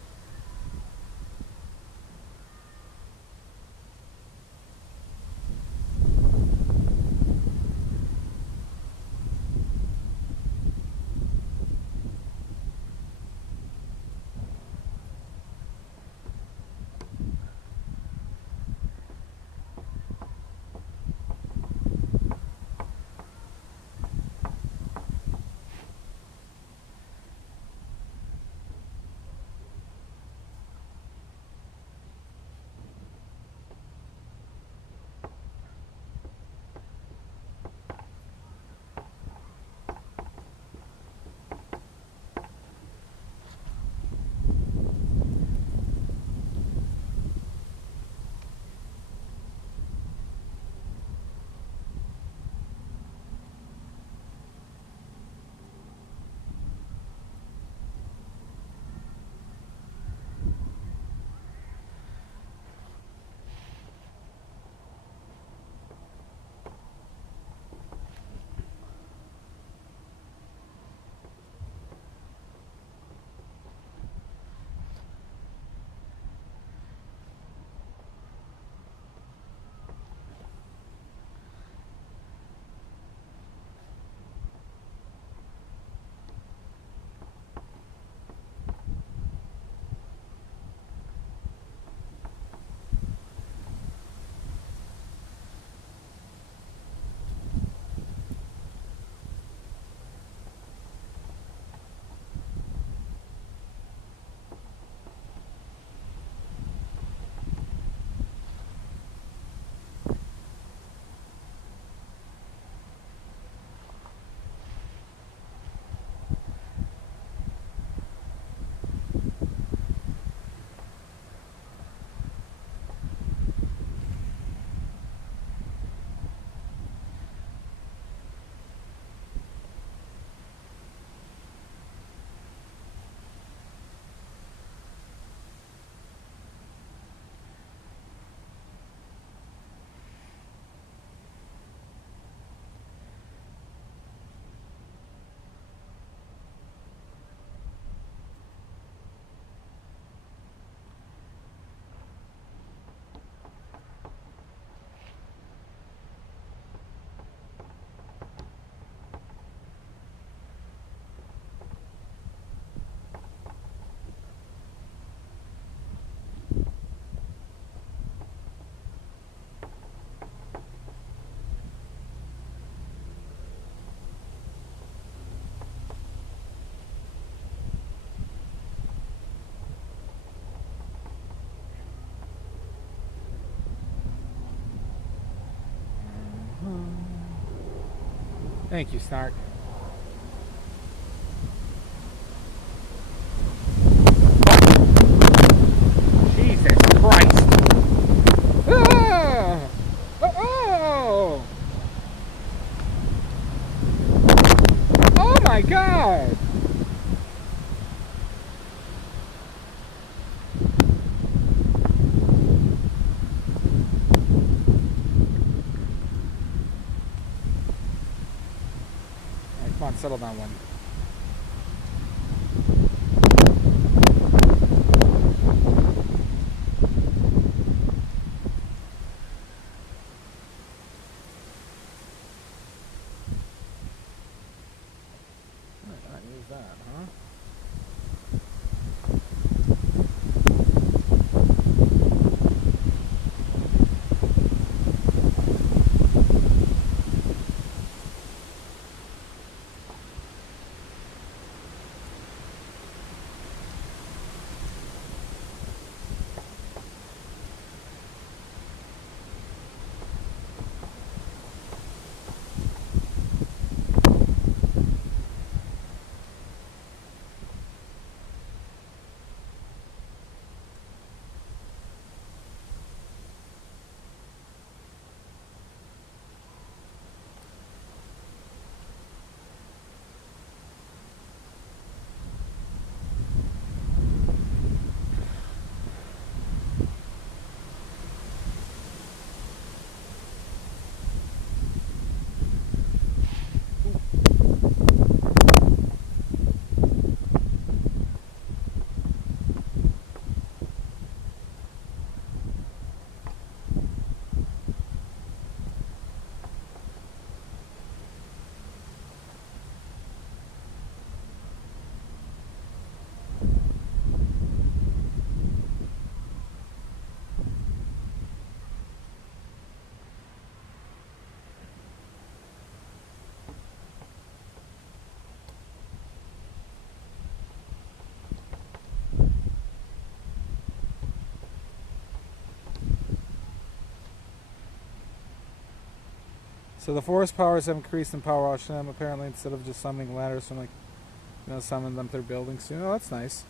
Thank you, Snark. Jesus Christ! Ah! Oh! Oh my God! Alright, come on, settle down one. Use that, huh? So the forest powers have increased in power watching them, apparently, instead of just summoning ladders from, like, summon them through buildings too. Oh, that's nice.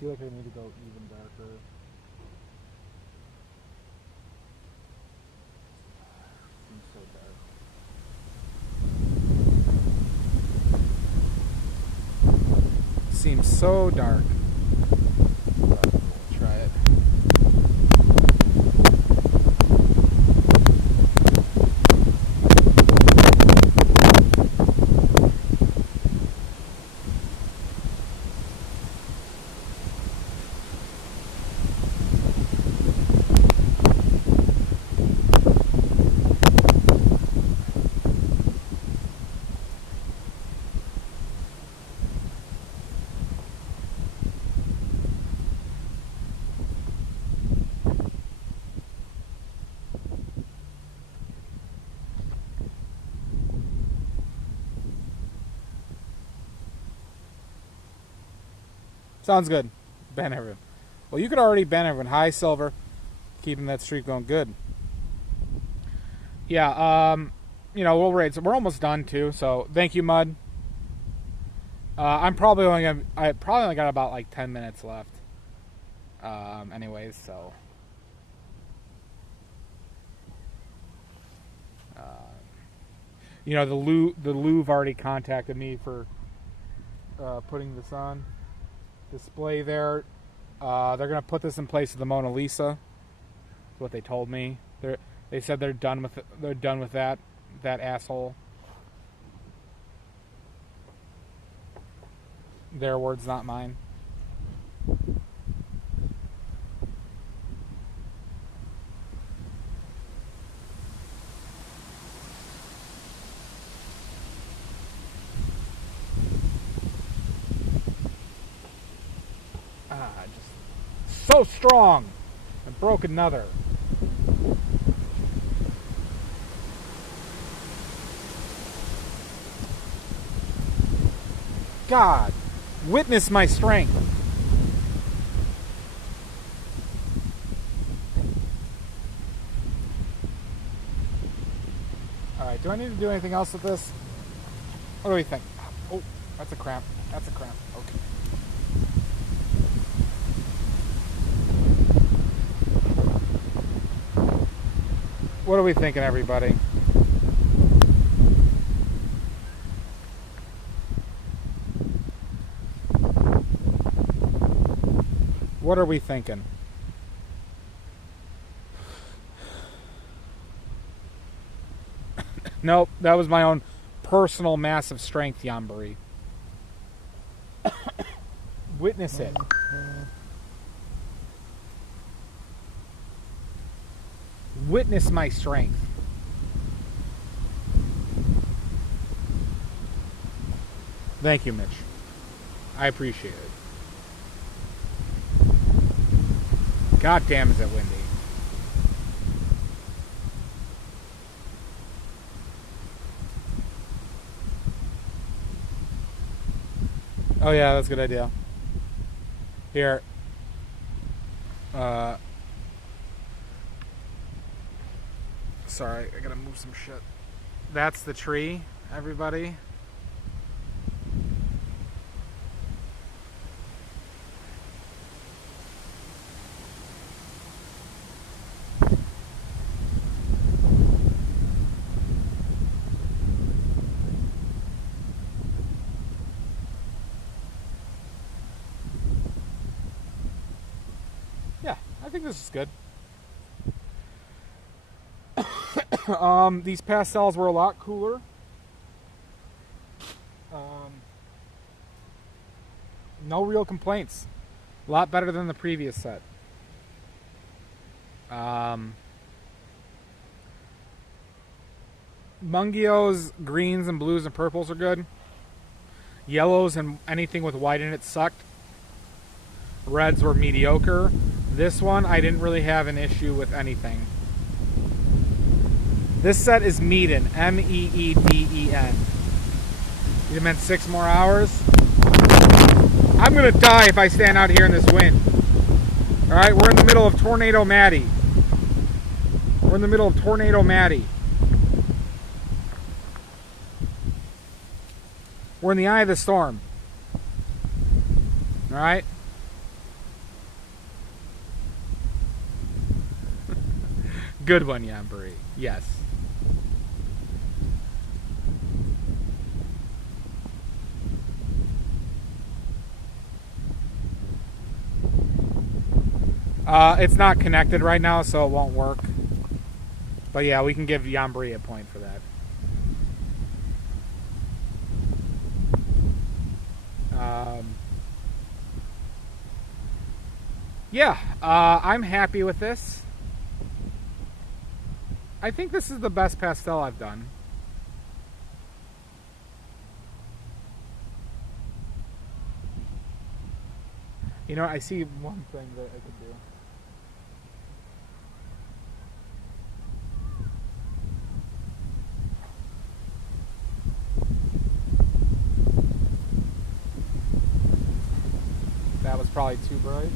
feel like I need to go even darker. Seems so dark. Seems so dark. But we'll try it. Sounds good. Ban everyone. Well, you could already ban everyone. Hi, Silver. Keeping that streak going good. Yeah, you know, we'll raid. So we're almost done, too. So, thank you, Mud. I probably only got about, like, 10 minutes left. Anyways, so. You know, the Louvre already contacted me for putting this on. Display there. They're gonna put this in place of the Mona Lisa. That's what they told me. They said they're done with it. They're done with that asshole. Their words, not mine. Just so strong. I broke another. God, witness my strength. Alright, do I need to do anything else with this? What do we think? Oh, that's a cramp. That's a cramp. Okay. What are we thinking, everybody? What are we thinking? Nope, that was my own personal massive strength, Yambari. Witness it. Witness my strength. Thank you, Mitch. I appreciate it. God damn, is it windy. Oh yeah, that's a good idea. Here. Sorry, I gotta move some shit. That's the tree, everybody. Yeah, I think this is good. These pastels were a lot cooler. No real complaints. A lot better than the previous set. Mungio's greens and blues and purples are good. Yellows and anything with white in it sucked. Reds were mediocre. This one, I didn't really have an issue with anything. This set is Meeden, M-E-E-D-E-N. You meant 6 more hours? I'm gonna die if I stand out here in this wind. Alright, we're in the middle of Tornado Maddie. We're in the middle of Tornado Maddie. We're in the eye of the storm. Alright? good one, Yambri. Yes. It's not connected right now, so it won't work. But yeah, we can give Yambri a point for that. Yeah, I'm happy with this. I think this is the best pastel I've done. You know, I see one thing that I could do. That was probably too bright.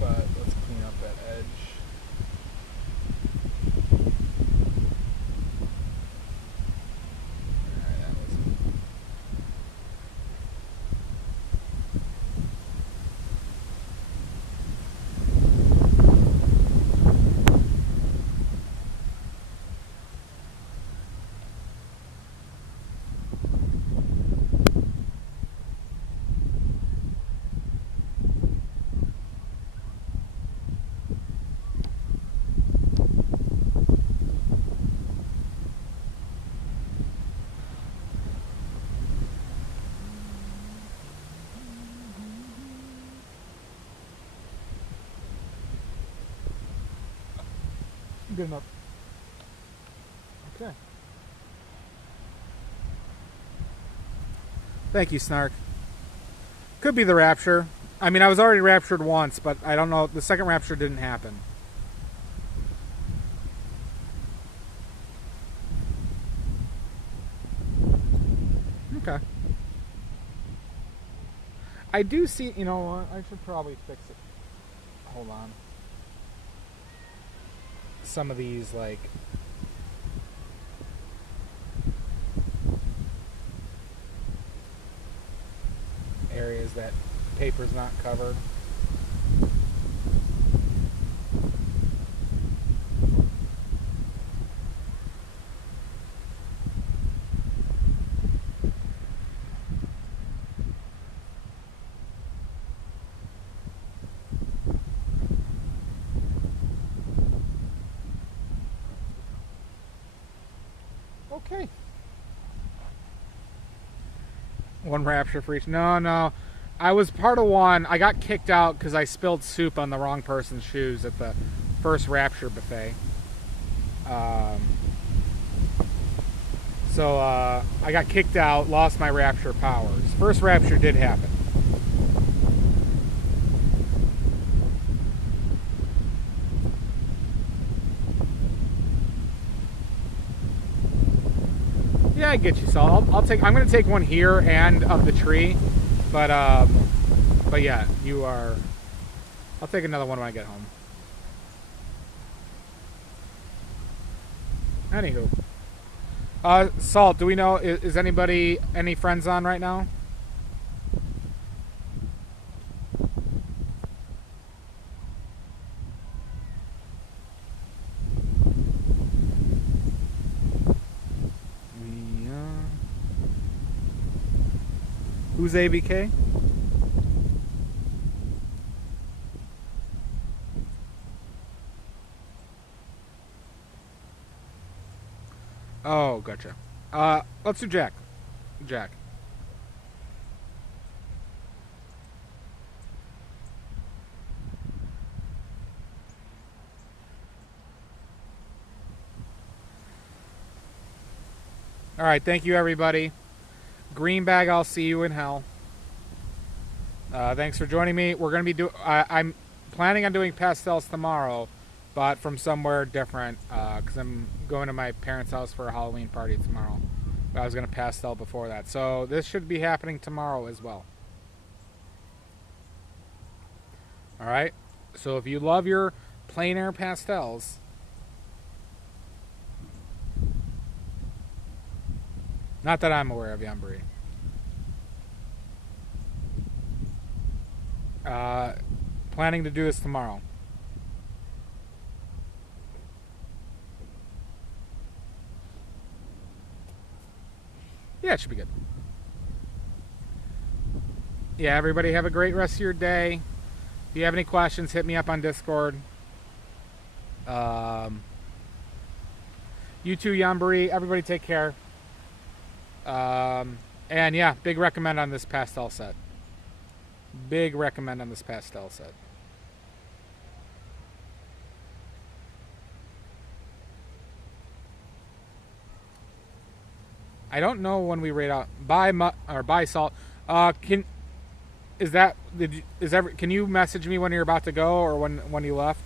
But let's clean up that edge. Good enough. Okay. Thank you, Snark. Could be the rapture. I mean, I was already raptured once, but I don't know. The second rapture didn't happen. Okay. I do see, you know what? I should probably fix it. Hold on. Some of these, like, areas that paper's not covered. Okay. One rapture for each. No. I was part of one. I got kicked out because I spilled soup on the wrong person's shoes at the first rapture buffet. So I got kicked out, lost my rapture powers. First rapture did happen. Yeah, I get you, Saul. I'm gonna take one here and of the tree, but yeah, you are. I'll take another one when I get home. Anywho, Salt, do we know? Is any friends on right now? Who's ABK? Oh, gotcha. Let's do Jack. Jack. All right, thank you, everybody. Greenbag, I'll see you in hell. Thanks for joining me. We're going to be I'm planning on doing pastels tomorrow, but from somewhere different, because I'm going to my parents' house for a Halloween party tomorrow. But I was going to pastel before that. So this should be happening tomorrow as well. All right? So if you love your plein air pastels, not that I'm aware of, Yambri. Planning to do this tomorrow. Yeah, it should be good. Yeah, everybody have a great rest of your day. If you have any questions, hit me up on Discord. You too, Yambari. Everybody take care. And yeah, big recommend on this pastel set. Big recommend on this pastel set. I don't know when we rate out. Buy salt. Can you message me when you're about to go or when you left?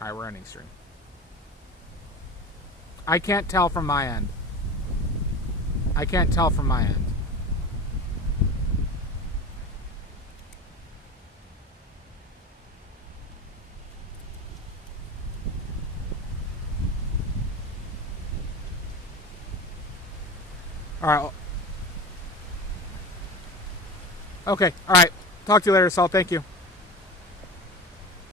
Alright, we're ending stream. I can't tell from my end. Alright. Okay, alright. Talk to you later, Salt. Thank you.